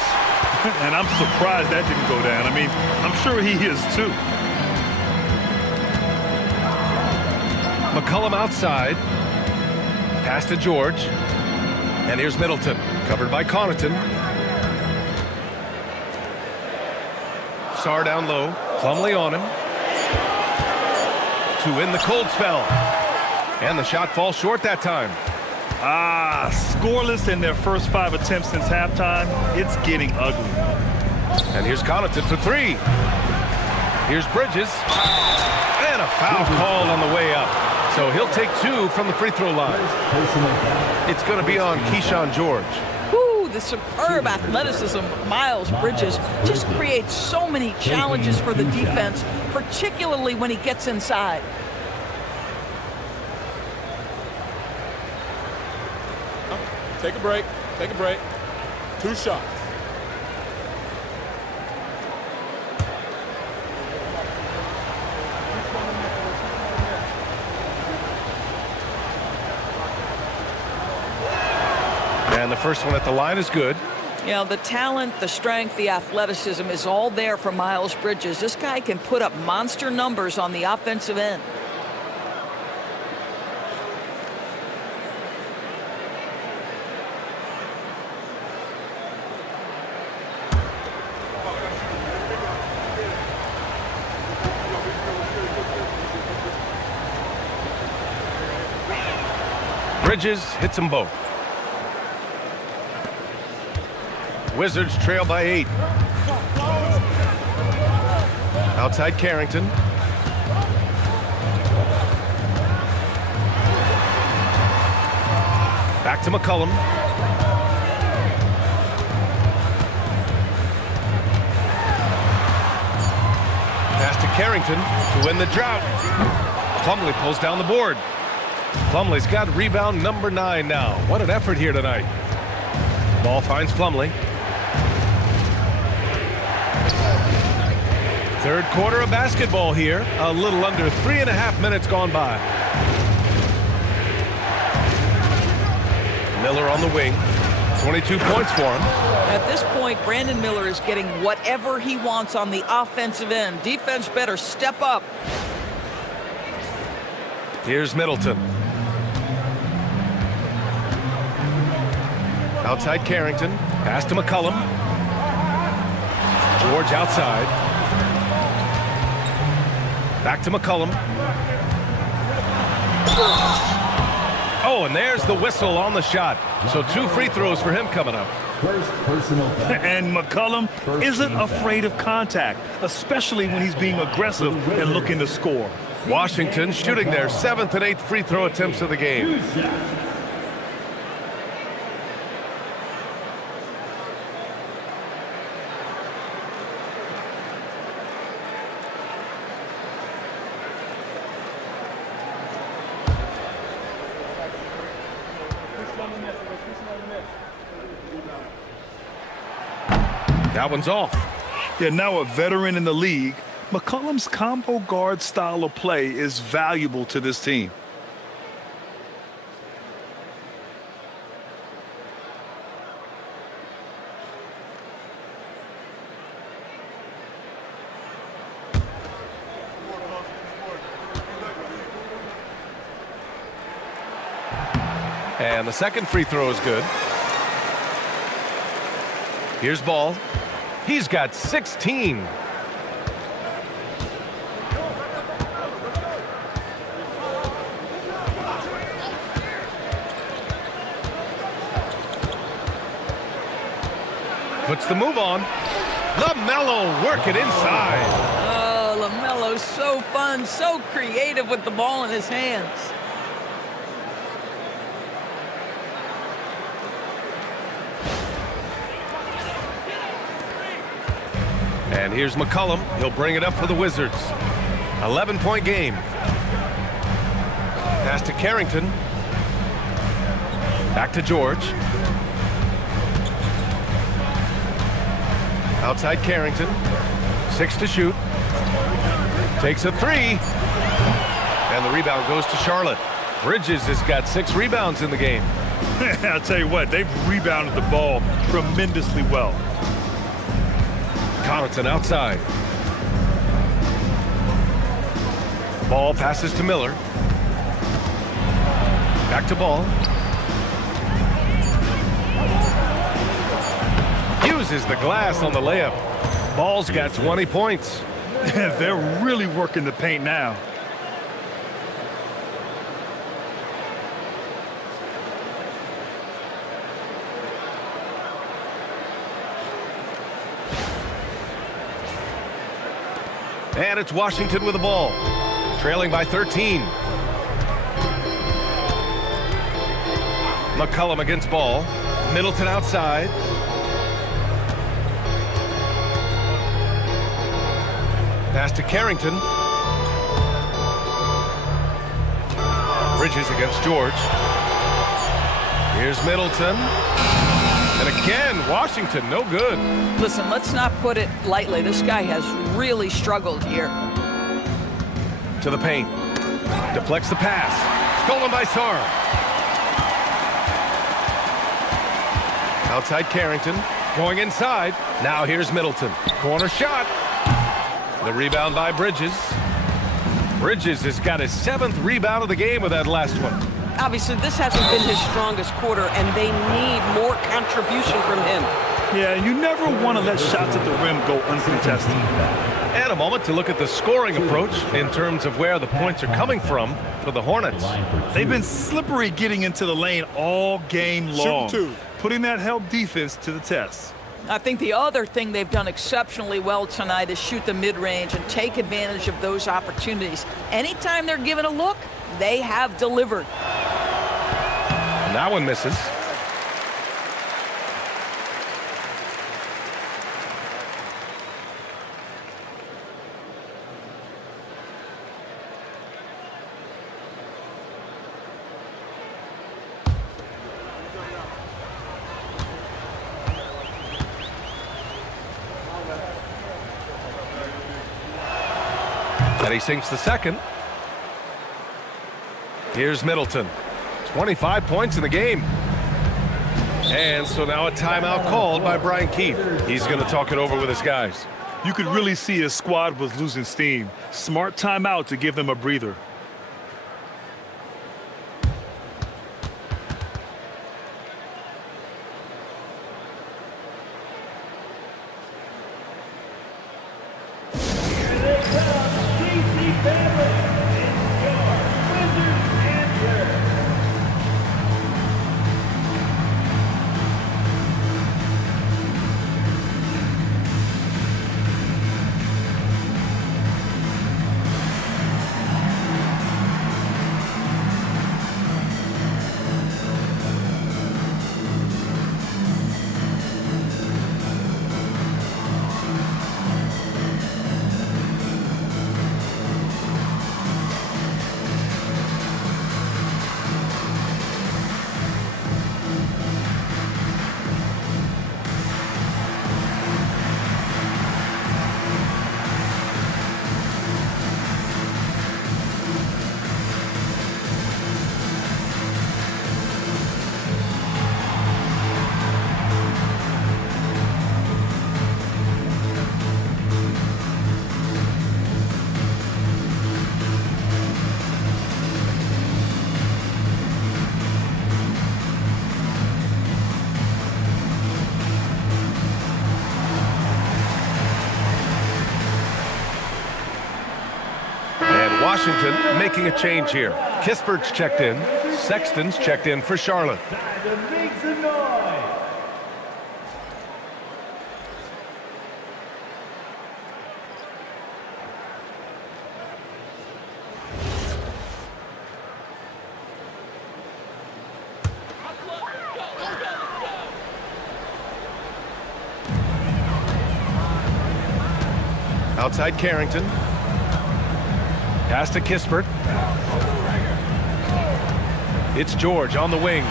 And I'm surprised that didn't go down. I mean, I'm sure he is too. McCollum outside. Pass to George. And here's Middleton. Covered by Connaughton. Sarr down low. Plumlee on him. To win the cold spell. And the shot falls short that time. Scoreless in their first 5 attempts since halftime. It's getting ugly. And here's Connaughton for 3. Here's Bridges. And a foul called on the way up. So he'll take 2 from the free throw line. It's going to be on Keyshawn George. Woo, the superb athleticism of Miles Bridges just creates so many challenges for the defense, particularly when he gets inside. Take a break. Take a break. 2 shots. And the first one at the line is good. You know, the talent, the strength, the athleticism is all there for Miles Bridges. This guy can put up monster numbers on the offensive end. Bridges hits them both. Wizards trail by 8. Outside Carrington. Back to McCollum. Pass to Carrington to win the drought. Plumlee pulls down the board. Plumlee's got rebound number 9 now. What an effort here tonight. Ball finds Plumlee. Third quarter of basketball here. A little under 3.5 minutes gone by. Miller on the wing. 22 points for him. At this point, Brandon Miller is getting whatever he wants on the offensive end. Defense better step up. Here's Middleton. Outside Carrington. Pass to McCollum. George outside. Back to McCollum. Oh, and there's the whistle on the shot. So 2 free throws for him coming up. First personal foul. And McCollum isn't afraid of contact, especially when he's being aggressive and looking to score. Washington shooting their 7th and 8th free throw attempts of the game. That one's off. Yeah, now a veteran in the league, McCollum's combo guard style of play is valuable to this team. And the second free throw is good. Here's Ball. He's got 16. Puts the move on. LaMelo working inside. Oh, LaMelo's so fun, so creative with the ball in his hands. And here's McCollum. He'll bring it up for the Wizards. 11-point game. Pass to Carrington. Back to George. Outside Carrington. 6 to shoot. Takes a 3. And the rebound goes to Charlotte. Bridges has got 6 rebounds in the game. I'll tell you what, they've rebounded the ball tremendously well. Connaughton outside. Ball passes to Miller. Back to Ball. Uses the glass on the layup. Ball's got 20 points. They're really working the paint now. And it's Washington with the ball. Trailing by 13. McCollum against Ball. Middleton outside. Pass to Carrington. Bridges against George. Here's Middleton. And again, Washington, no good. Listen, let's not put it lightly. This guy has really struggled here. To the paint. Deflects the pass. Stolen by Sara. Outside Carrington. Going inside. Now here's Middleton. Corner shot. The rebound by Bridges. Bridges has got his 7th rebound of the game with that last one. Obviously, this hasn't been his strongest quarter, and they need more contribution from him. Yeah, you never want to let shots at the rim go uncontested. And a moment to look at the scoring approach in terms of where the points are coming from for the Hornets. They've been slippery getting into the lane all game long, Shoot 2. putting that help defense to the test. I think the other thing they've done exceptionally well tonight is shoot the mid-range and take advantage of those opportunities. Anytime they're given a look, they have delivered. And that one misses. And he sinks the second. Here's Middleton. 25 points in the game. And so now a timeout called by Brian Keefe. He's going to talk it over with his guys. You could really see his squad was losing steam. Smart timeout to give them a breather. Washington making a change here. Kispert's checked in. Sexton's checked in for Charlotte. Outside Carrington. Pass to Kispert. It's George on the wing.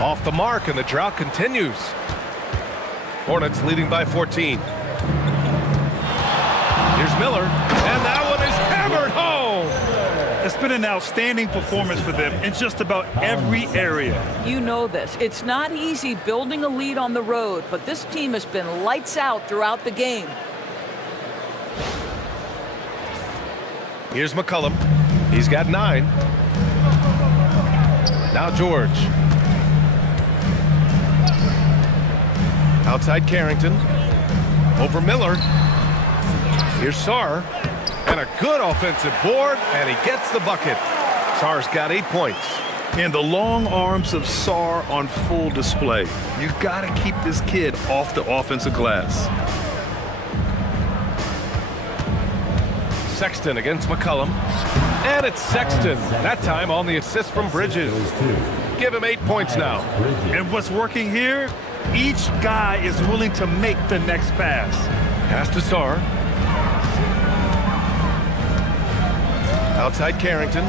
Off the mark, and the drought continues. Hornets leading by 14. Here's Miller, and that one is hammered home. It's been an outstanding performance for them in just about every area. You know this. It's not easy building a lead on the road, but this team has been lights out throughout the game. Here's McCollum. He's got 9. Now George. Outside Carrington. Over Miller. Here's Sarr. And a good offensive board, and he gets the bucket. Sarr's got 8 points. And the long arms of Sarr on full display. You got to keep this kid off the offensive glass. Sexton against McCollum. And it's Sexton. That time on the assist from Bridges. Give him 8 points now. And what's working here? Each guy is willing to make the next pass. Pass to Sarr. Outside Carrington.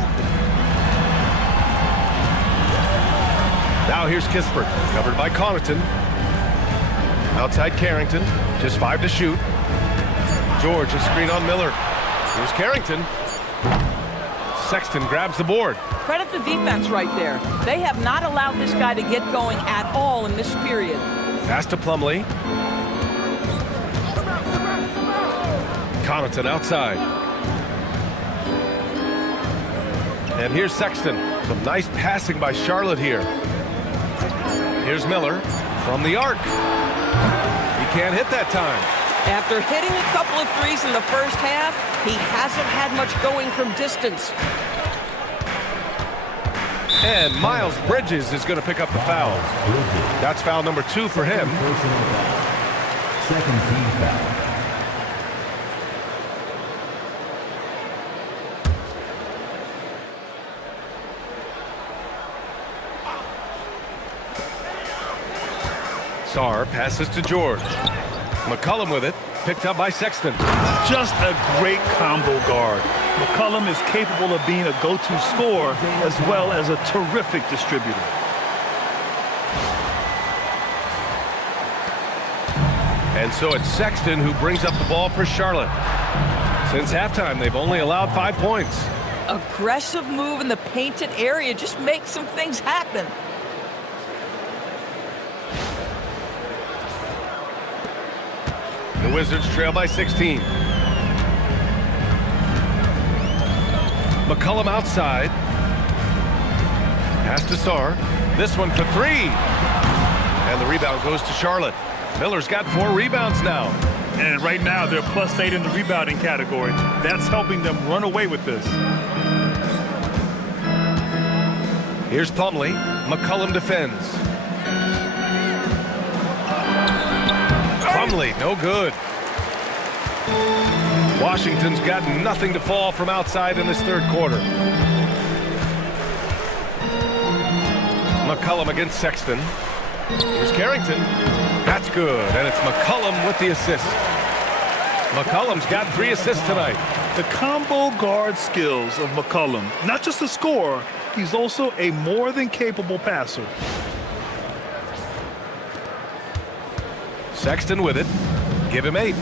Now here's Kispert. Covered by Connaughton. Outside Carrington. Just 5 to shoot. George, a screen on Miller. Here's Carrington. Sexton grabs the board. Credit the defense right there. They have not allowed this guy to get going at all in this period. Pass to Plumlee. Connaughton outside. And here's Sexton. Some nice passing by Charlotte here. Here's Miller from the arc. He can't hit that time. After hitting a couple of threes in the first half, he hasn't had much going from distance. And Miles Bridges is going to pick up the foul. That's foul number 2 for him. Personal foul. Second team foul. Sarr passes to George. McCollum with it, picked up by Sexton. Just a great combo guard. McCollum is capable of being a go-to scorer as well as a terrific distributor. And so it's Sexton who brings up the ball for Charlotte. Since halftime, they've only allowed 5 points. Aggressive move in the painted area just makes some things happen. The Wizards trail by 16. McCollum outside. Pass to Sarr. This one for 3. And the rebound goes to Charlotte. Miller's got 4 rebounds now. And right now, they're +8 in the rebounding category. That's helping them run away with this. Here's Plumlee. McCollum defends. Plumlee, no good. Washington's got nothing to fall from outside in this third quarter. McCollum against Sexton. Here's Carrington. That's good, and it's McCollum with the assist. McCollum's got 3 assists tonight. The combo guard skills of McCollum, not just a scorer, he's also a more than capable passer. Sexton with it. Give him 8.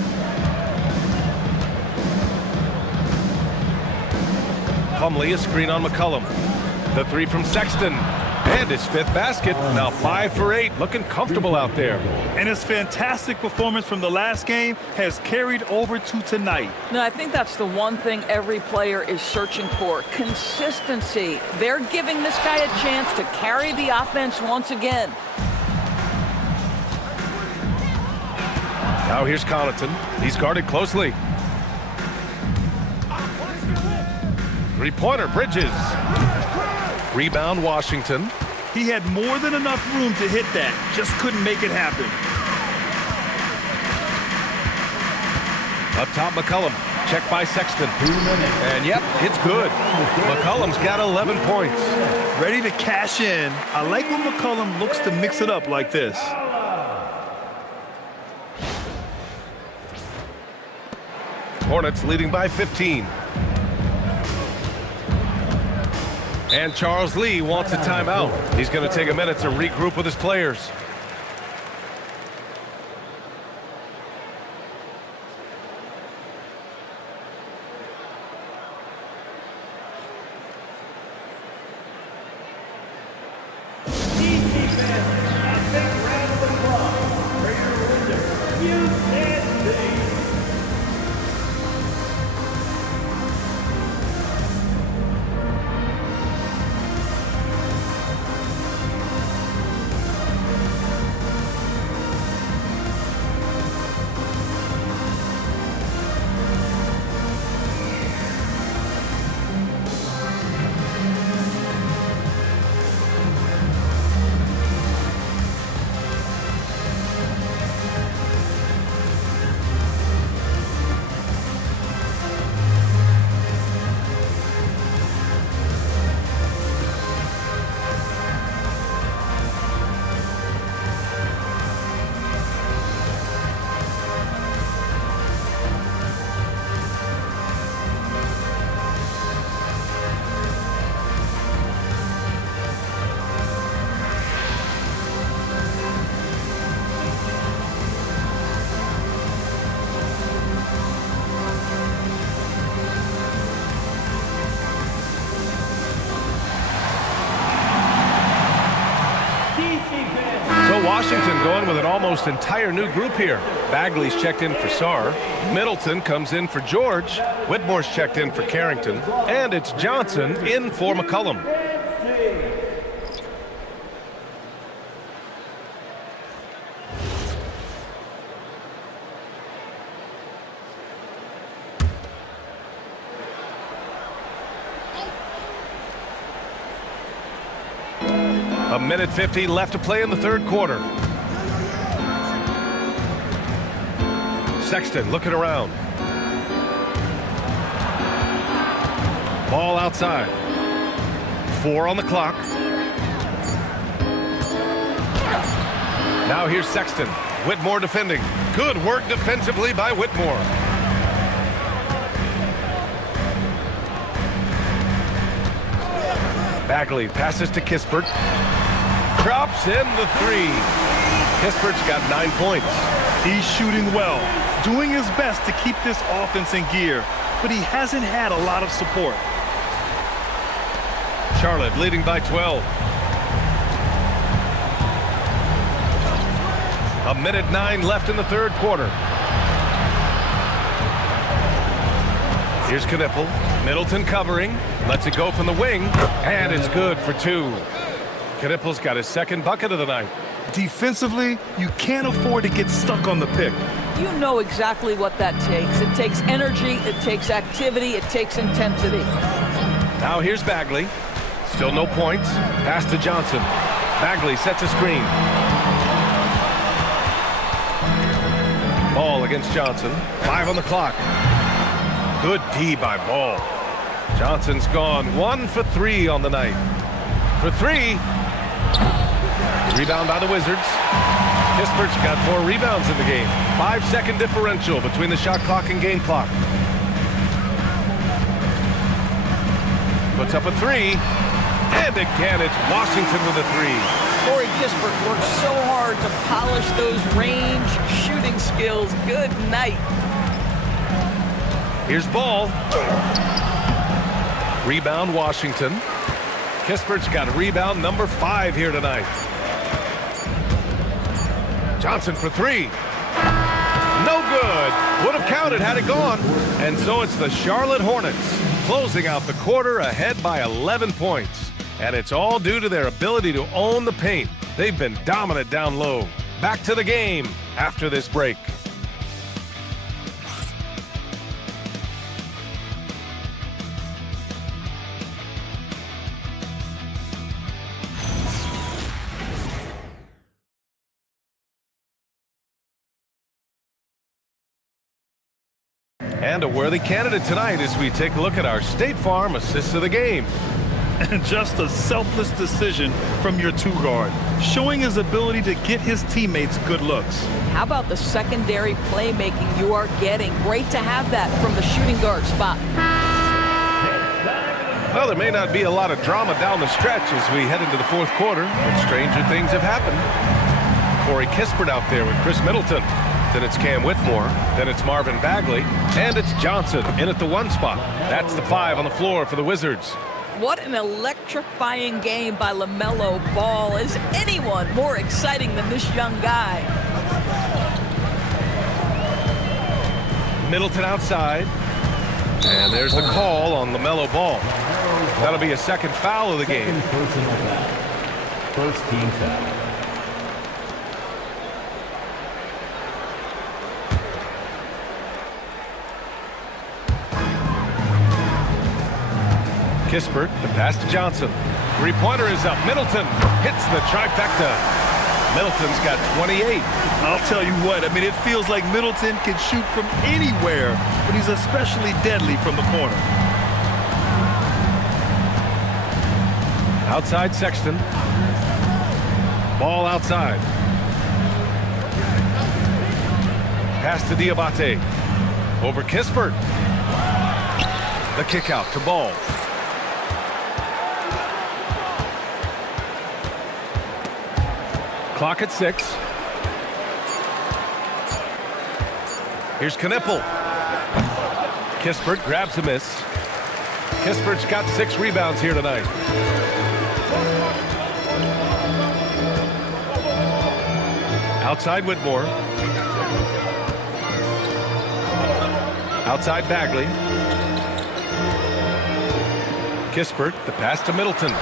Plumlee, a screen on McCollum. The 3 from Sexton. And his 5th basket. Now 5 for 8. Looking comfortable out there. And his fantastic performance from the last game has carried over to tonight. No, I think that's the one thing every player is searching for. Consistency. They're giving this guy a chance to carry the offense once again. Now here's Connaughton. He's guarded closely. 3-pointer, Bridges. Rebound, Washington. He had more than enough room to hit that. Just couldn't make it happen. Up top, McCollum. Check by Sexton. And yep, it's good. McCollum's got 11 points. Ready to cash in. I like when McCollum looks to mix it up like this. Hornets leading by 15. And Charles Lee wants a timeout. He's going to take a minute to regroup with his players. Washington going with an almost entire new group here. Bagley's checked in for Sarr. Middleton comes in for George. Whitmore's checked in for Carrington. And it's Johnson in for McCollum. A minute 50 left to play in the third quarter. Sexton looking around. Ball outside. 4 on the clock. Now here's Sexton. Whitmore defending. Good work defensively by Whitmore. Bagley passes to Kispert. Drops in the 3. Kispert's got 9 points. He's shooting well, doing his best to keep this offense in gear, but he hasn't had a lot of support. Charlotte leading by 12. A minute 9 left in the third quarter. Here's Knipple. Middleton covering. Lets it go from the wing. And it's good for 2. Knipple's got his second bucket of the night. Defensively, you can't afford to get stuck on the pick. You know exactly what that takes. It takes energy, it takes activity, it takes intensity. Now here's Bagley. Still no points. Pass to Johnson. Bagley sets a screen. Ball against Johnson. 5 on the clock. Good D by Ball. Johnson's gone 1 for 3 on the night. For 3. Rebound by the Wizards. Kispert's got 4 rebounds in the game. 5-second differential between the shot clock and game clock. Puts up a 3. And again, it's Washington with a 3. Corey Kispert worked so hard to polish those range shooting skills. Good night. Here's Ball. Rebound Washington. Kispert's got rebound number 5 here tonight. Johnson for 3. No good. Would have counted had it gone. And so it's the Charlotte Hornets closing out the quarter ahead by 11 points. And it's all due to their ability to own the paint. They've been dominant down low. Back to the game after this break. And a worthy candidate tonight as we take a look at our State Farm assists of the game. And just a selfless decision from your 2 guard, showing his ability to get his teammates good looks. How about the secondary playmaking you are getting? Great to have that from the shooting guard spot. Well, there may not be a lot of drama down the stretch as we head into the fourth quarter, but stranger things have happened. Corey Kispert out there with Khris Middleton. Then it's Cam Whitmore. Then it's Marvin Bagley. And it's Johnson in at the 1 spot. That's the 5 on the floor for the Wizards. What an electrifying game by LaMelo Ball. Is anyone more exciting than this young guy? Middleton outside. And there's the call on LaMelo Ball. That'll be a second foul of the game. Personal foul. First team foul. Kispert, the pass to Johnson. 3-pointer is up. Middleton hits the trifecta. Middleton's got 28. I'll tell you what, I mean, it feels like Middleton can shoot from anywhere, but he's especially deadly from the corner. Outside Sexton. Ball outside. Pass to Diabate. Over Kispert. The kick out to Ball. Clock at 6. Here's Knipple. Kispert grabs a miss. Kispert's got 6 rebounds here tonight. Outside Whitmore. Outside Bagley. Kispert, the pass to Middleton.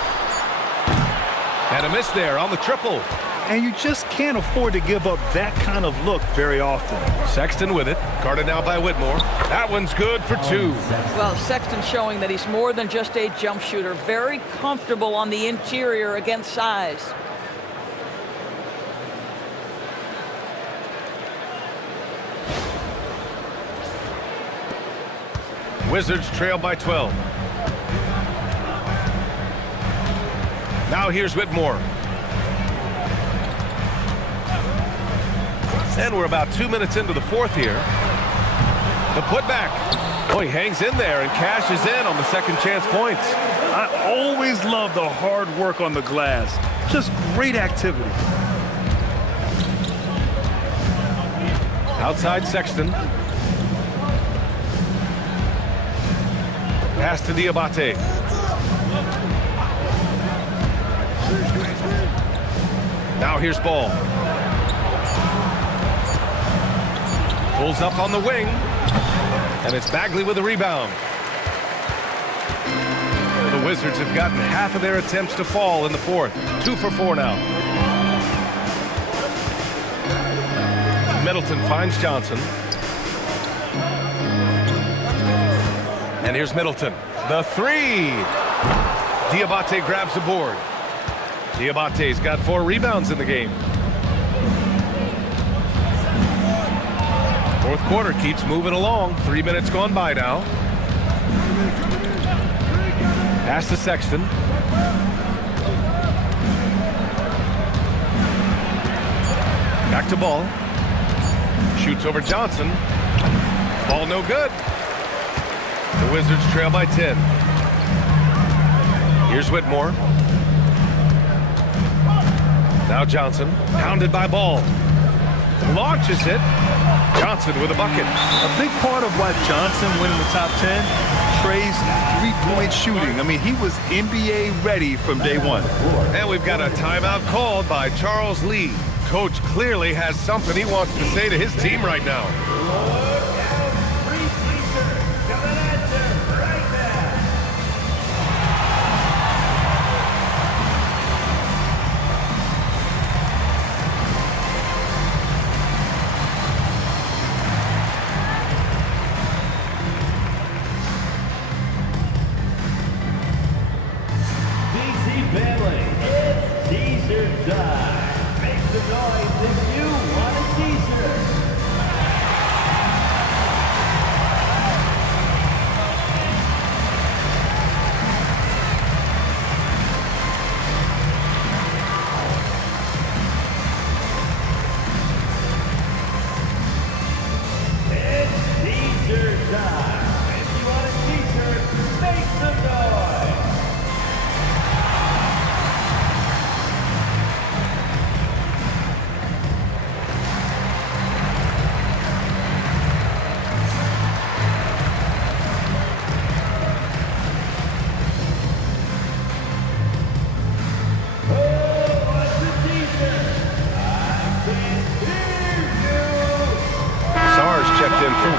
And a miss there on the triple. and you just can't afford to give up that kind of look very often. Sexton with it, guarded now by Whitmore. That one's good for 2. Well, Sexton showing that he's more than just a jump shooter. Very comfortable on the interior against size. Wizards trail by 12. Now here's Whitmore. And we're about 2 minutes into the 4th here. The putback. Oh, he hangs in there and cashes in on the second chance points. I always love the hard work on the glass. Just great activity. Outside Sexton. Pass to Diabate. Now here's Ball. Pulls up on the wing. And it's Bagley with the rebound. The Wizards have gotten half of their attempts to fall in the 4th. 2 for 4 now. Middleton finds Johnson. And here's Middleton. The 3. Diabate grabs the board. Diabate's got 4 rebounds in the game. 4th quarter keeps moving along. 3 minutes gone by now. Pass to Sexton. Back to Ball. Shoots over Johnson. Ball no good. The Wizards trail by 10. Here's Whitmore. Now Johnson, pounded by Ball. Launches it. Johnson with a bucket. A big part of why Johnson went in the top 10, Trey's three-point shooting. I mean, he was NBA ready from day 1. And we've got a timeout called by Charles Lee. Coach clearly has something he wants to say to his team right now.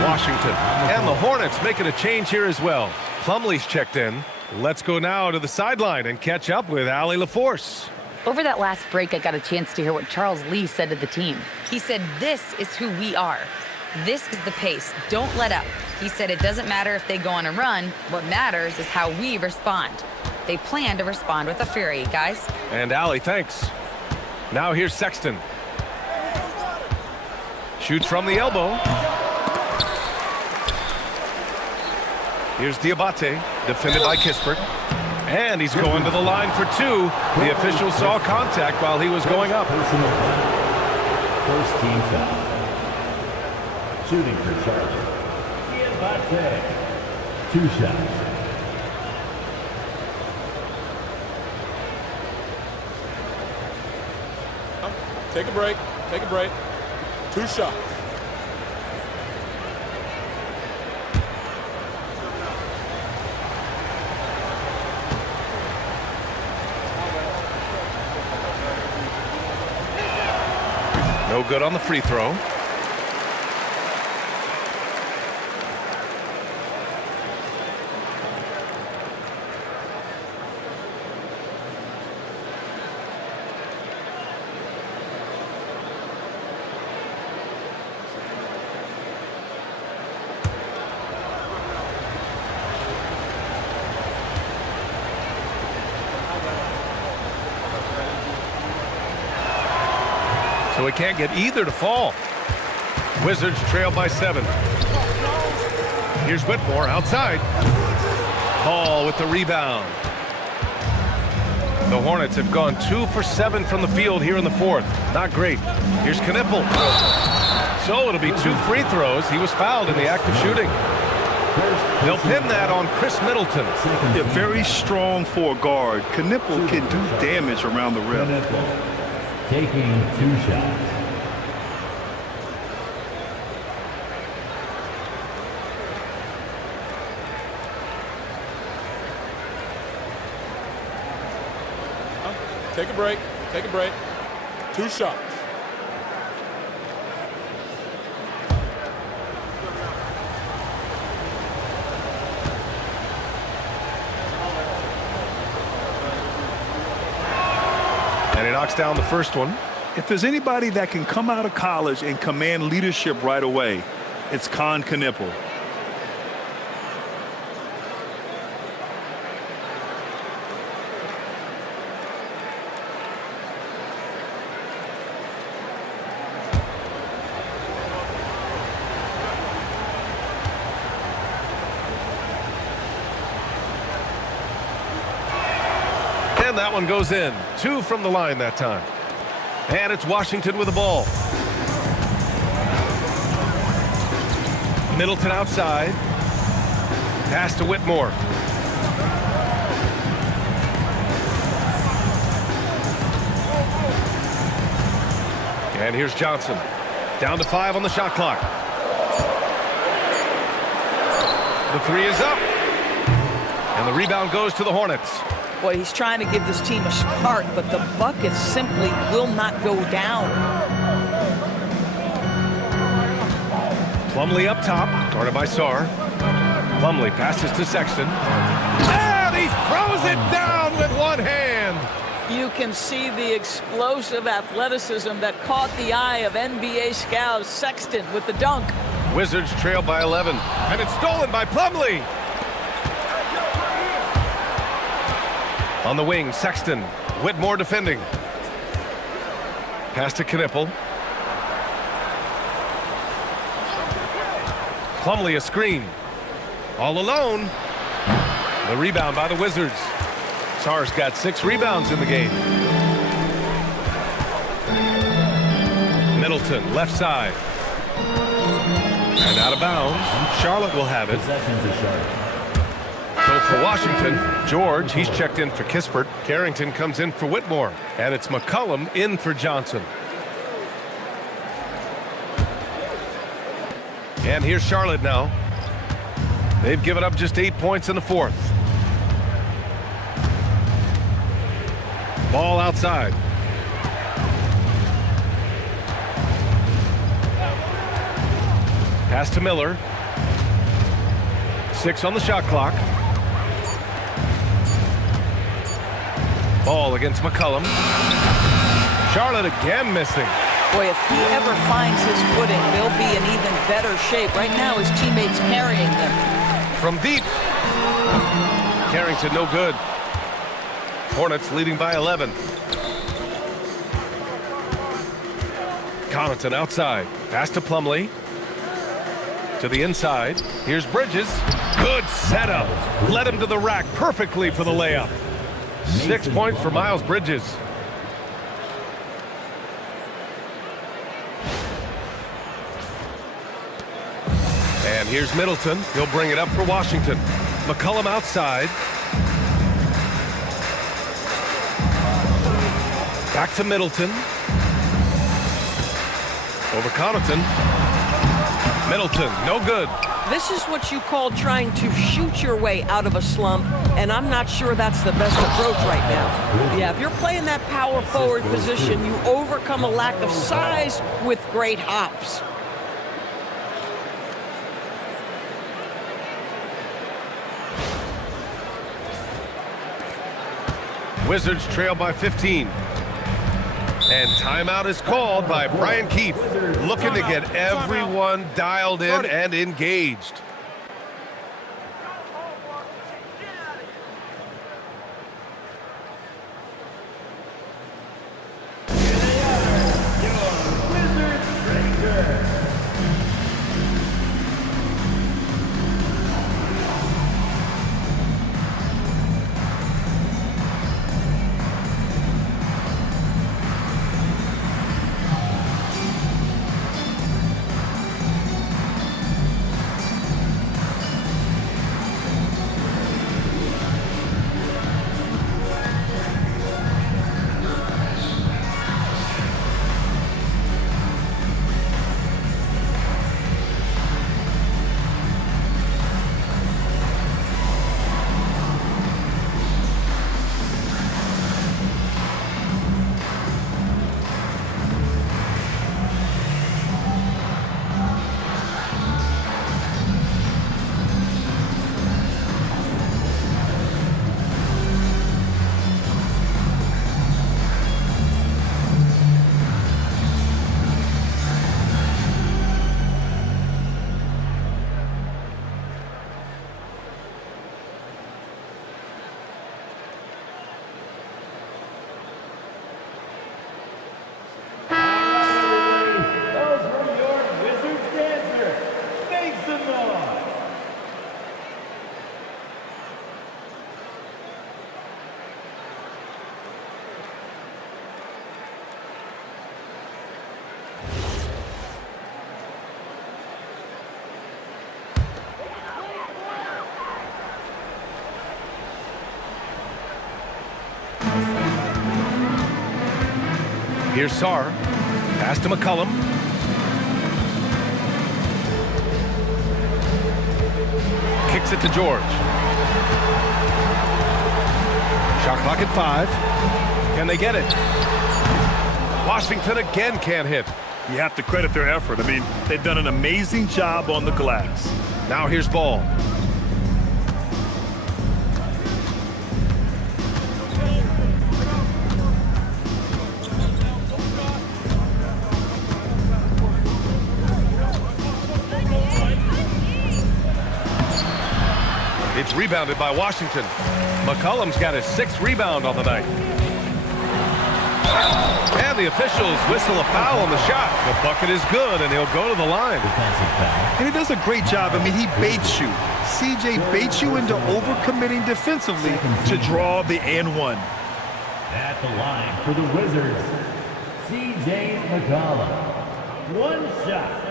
Washington. And the Hornets making a change here as well. Plumlee's checked in. Let's go now to the sideline and catch up with Allie LaForce. Over that last break, I got a chance to hear what Charles Lee said to the team. He said, "This is who we are. This is the pace. Don't let up." He said it doesn't matter if they go on a run. What matters is how we respond. They plan to respond with a fury, guys. And Allie, thanks. Now here's Sexton. Shoots from the elbow. Here's Diabate, defended by Kispert. And he's going to the line for 2. The official saw contact while he was going up. First team foul. Shooting for Charlotte. Diabate. 2 shots. Take a break. Take a break. 2 shots. No good on the free throw. So he can't get either to fall. Wizards trail by 7. Here's Whitmore outside. Ball with the rebound. The Hornets have gone 2 for 7 from the field here in the 4th. Not great. Here's Knippel. So it'll be 2 free throws. He was fouled in the act of shooting. They'll pin that on Khris Middleton. Yeah, very strong for a guard. Knippel can do damage around the rim. Taking 2 shots. Take a break. Take a break. 2 shots. And he knocks down the first one. If there's anybody that can come out of college and command leadership right away, it's Knippel. And that one goes in. 2 from the line that time. And it's Washington with the ball. Middleton outside. Pass to Whitmore. And here's Johnson. Down to 5 on the shot clock. The 3 is up. And the rebound goes to the Hornets. Boy, he's trying to give this team a spark, but the buckets simply will not go down. Plumlee up top, guarded by Sarr. Plumlee passes to Sexton. And he throws it down with one hand. You can see the explosive athleticism that caught the eye of NBA scout Sexton with the dunk. Wizards trail by 11, and it's stolen by Plumlee. On the wing, Sexton. Whitmore defending. Pass to Knippel. Plumlee a screen. All alone. The rebound by the Wizards. Sarr's got 6 rebounds in the game. Middleton, left side. And out of bounds. Charlotte will have it. Possession to Charlotte. So for Washington, George, he's checked in for Kispert. Carrington comes in for Whitmore. And it's McCollum in for Johnson. And here's Charlotte now. They've given up just 8 points in the 4th. Ball outside. Pass to Miller. 6 on the shot clock. Ball against McCollum. Charlotte again missing. Boy, if he ever finds his footing, they'll be in even better shape. Right now, his teammates carrying them. From deep. Carrington no good. Hornets leading by 11. Connaughton outside. Pass to Plumlee. To the inside. Here's Bridges. Good setup. Led him to the rack perfectly for the layup. 6 points for Miles Bridges. And here's Middleton. He'll bring it up for Washington. McCollum outside. Back to Middleton. Over Connaughton. Middleton, no good. This is what you call trying to shoot your way out of a slump, and I'm not sure that's the best approach right now. Yeah, if you're playing that power forward position, you overcome a lack of size with great hops. Wizards trail by 15. And timeout is called by Brian Keefe, looking to get everyone dialed in and engaged. Here's Sarr. Pass to McCollum. Kicks it to George. Shot clock at 5. Can they get it? Washington again can't hit. You have to credit their effort. I mean, they've done an amazing job on the glass. Now here's Ball. It's rebounded by Washington. McCollum's got his 6th rebound on the night. And the officials whistle a foul on the shot. The bucket is good, and he'll go to the line. And he does a great job. I mean, he baits you. CJ baits you into overcommitting defensively to draw the and one. At the line for the Wizards, CJ McCollum. One shot.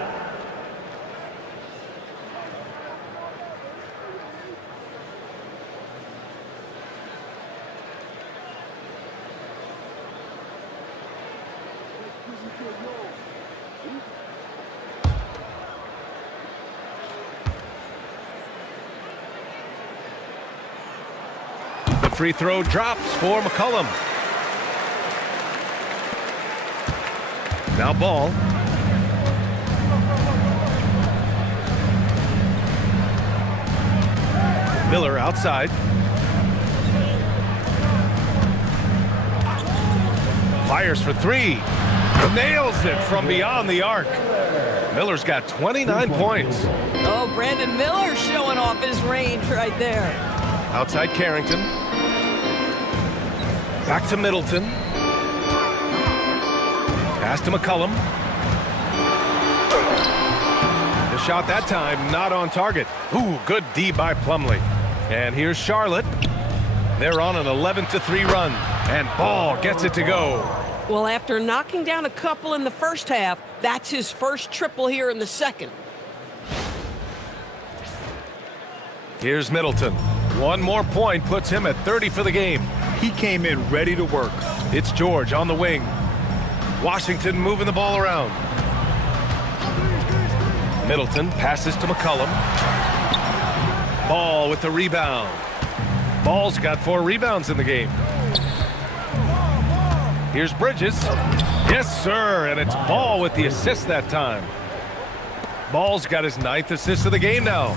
The free throw drops for McCollum. Now Ball. Miller outside. Fires for 3. Nails it from beyond the arc. Miller's got 29 points. Oh, Brandon Miller showing off his range right there. Outside Carrington. Back to Middleton. Pass to McCollum. The shot that time not on target. Ooh, good D by Plumlee. And here's Charlotte. They're on an 11-3 run. And Ball gets it to go. Well, after knocking down a couple in the first half, that's his first triple here in the second. Here's Middleton. One more point puts him at 30 for the game. He came in ready to work. It's George on the wing. Washington moving the ball around. Middleton passes to McCollum. Ball with the rebound. Ball's got 4 rebounds in the game. Here's Bridges. Yes, sir, and it's Ball with the assist that time. Ball's got his 9th assist of the game now.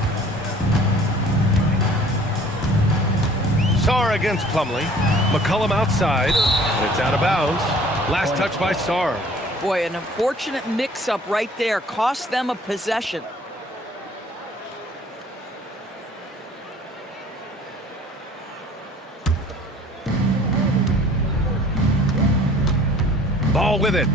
Sarr against Plumlee. McCollum outside. It's out of bounds. Last touch by Sarr. Boy, an unfortunate mix-up right there. Cost them a possession. Ball with it.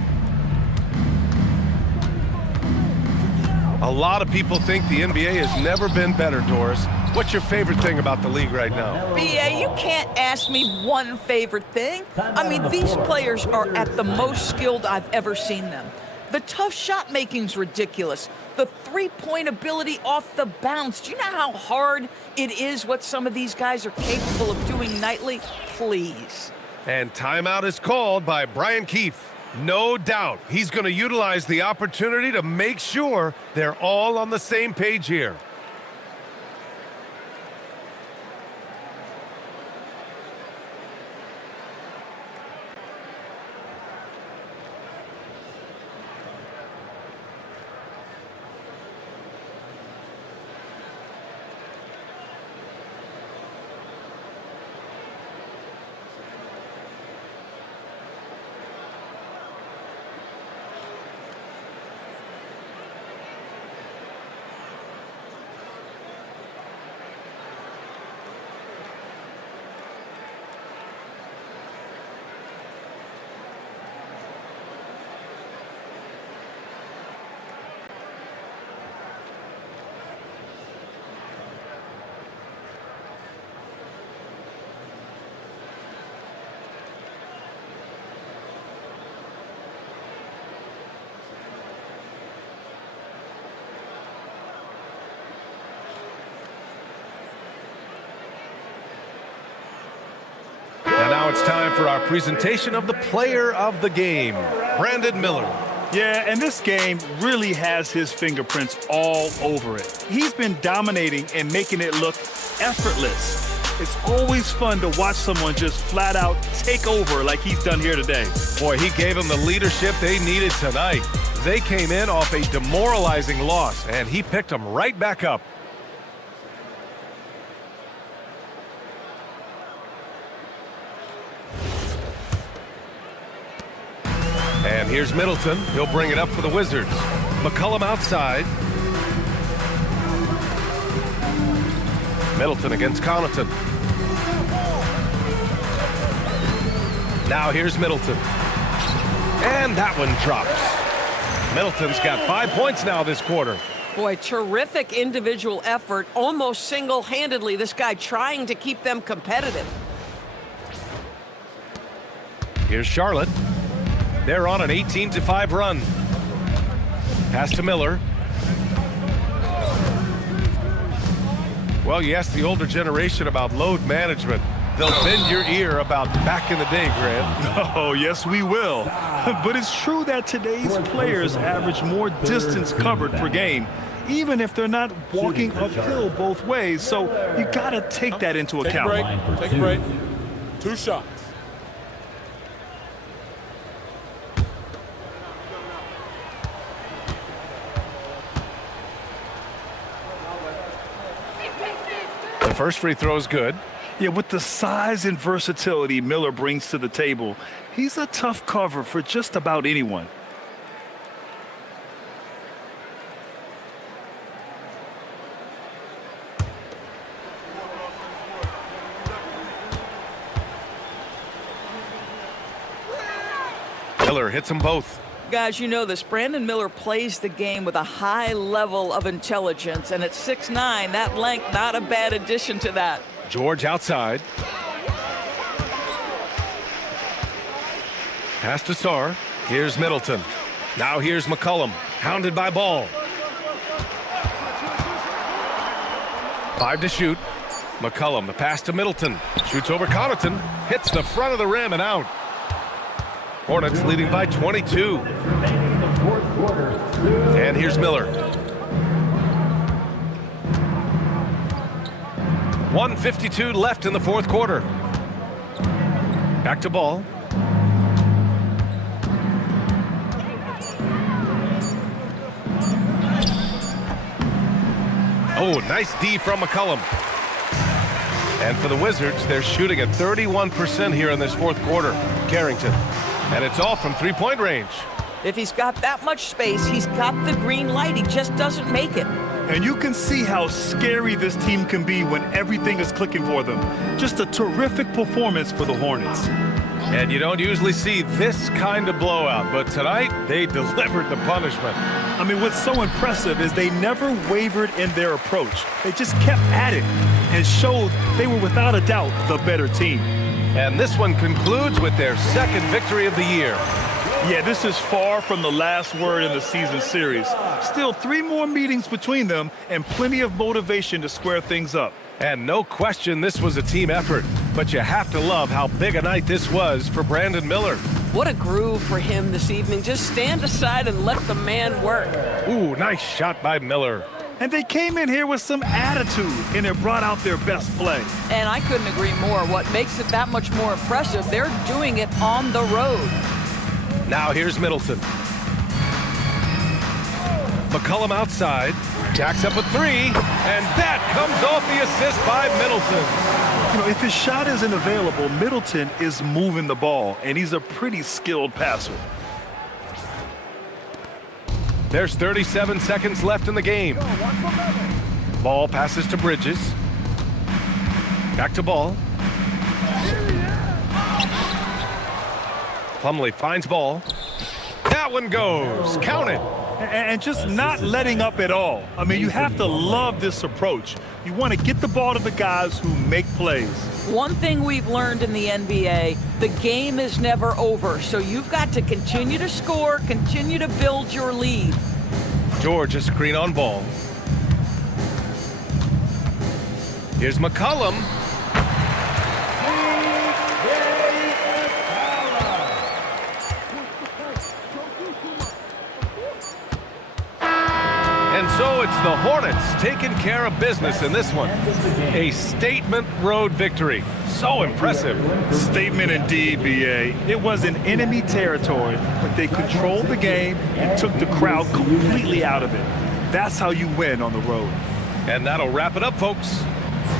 A lot of people think the NBA has never been better, Doris. What's your favorite thing about the league right now? BA, you can't ask me one favorite thing. I mean, these players are at the most skilled I've ever seen them. The tough shot making's ridiculous. The three-point ability off the bounce. Do you know how hard it is what some of these guys are capable of doing nightly? Please. And timeout is called by Brian Keefe. No doubt he's going to utilize the opportunity to make sure they're all on the same page here. Now it's time for our presentation of the player of the game, Brandon Miller. Yeah, and this game really has his fingerprints all over it. He's been dominating and making it look effortless. It's always fun to watch someone just flat out take over like he's done here today. Boy, he gave them the leadership they needed tonight. They came in off a demoralizing loss, and he picked them right back up. And here's Middleton. He'll bring it up for the Wizards. McCollum outside. Middleton against Connaughton. Now here's Middleton. And that one drops. Middleton's got 5 points now this quarter. Boy, terrific individual effort, almost single-handedly. This guy trying to keep them competitive. Here's Charlotte. They're on an 18-5 run. Pass to Miller. Well, you ask the older generation about load management. They'll bend your ear about back in the day, Grant. Oh, yes, we will. But it's true that today's players average more distance covered per game, even if they're not walking uphill both ways. So you got to take that into account. Take a break. 2 shots. The first free throw is good. Yeah, with the size and versatility Miller brings to the table, he's a tough cover for just about anyone. Miller hits them both. Guys, you know this. Brandon Miller plays the game with a high level of intelligence, and at 6'9", that length, not a bad addition to that. George outside. Pass to Sarr. Here's Middleton. Now here's McCollum, hounded by Ball. 5 to shoot. McCollum, the pass to Middleton. Shoots over Connaughton. Hits the front of the rim and out. Hornets leading by 22. And here's Miller. 1:52 left in the fourth quarter. Back to Ball. Oh, nice D from McCollum. And for the Wizards, they're shooting at 31% here in this fourth quarter. Carrington. And it's all from three-point range. If he's got that much space, he's got the green light. He just doesn't make it. And you can see how scary this team can be when everything is clicking for them. Just a terrific performance for the Hornets. And you don't usually see this kind of blowout, but tonight they delivered the punishment. I mean, what's so impressive is they never wavered in their approach. They just kept at it and showed they were without a doubt the better team. And this one concludes with their second victory of the year. Yeah, this is far from the last word in the season series. Still 3 more meetings between them and plenty of motivation to square things up. And no question this was a team effort, but you have to love how big a night this was for Brandon Miller. What a groove for him this evening. Just stand aside and let the man work. Ooh, nice shot by Miller. And they came in here with some attitude, and it brought out their best play. And I couldn't agree more. What makes it that much more impressive, they're doing it on the road. Now here's Middleton. McCollum outside. Jacks up with 3, and that comes off the assist by Middleton. You know, if his shot isn't available, Middleton is moving the ball, and he's a pretty skilled passer. There's 37 seconds left in the game. Ball passes to Bridges. Back to Ball. Plumlee finds Ball. That one goes. Count it. And just not letting up at all. I mean, you have to love this approach. You want to get the ball to the guys who make plays. One thing we've learned in the NBA, the game is never over. So you've got to continue to score, continue to build your lead. George, a screen on Ball. Here's McCollum. And so it's the Hornets taking care of business in this one. A statement road victory. So impressive. Statement indeed, B.A. It was in enemy territory, but they controlled the game and took the crowd completely out of it. That's how you win on the road. And that'll wrap it up, folks.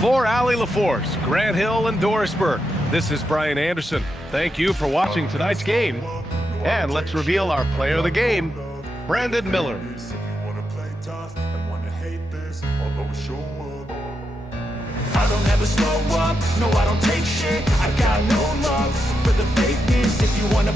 For Allie LaForce, Grant Hill, and Doris Burke, this is Brian Anderson. Thank you for watching tonight's game. And let's reveal our player of the game, Brandon Miller. I don't ever slow up, no I don't take shit. I got no love for the fakeness. If you wanna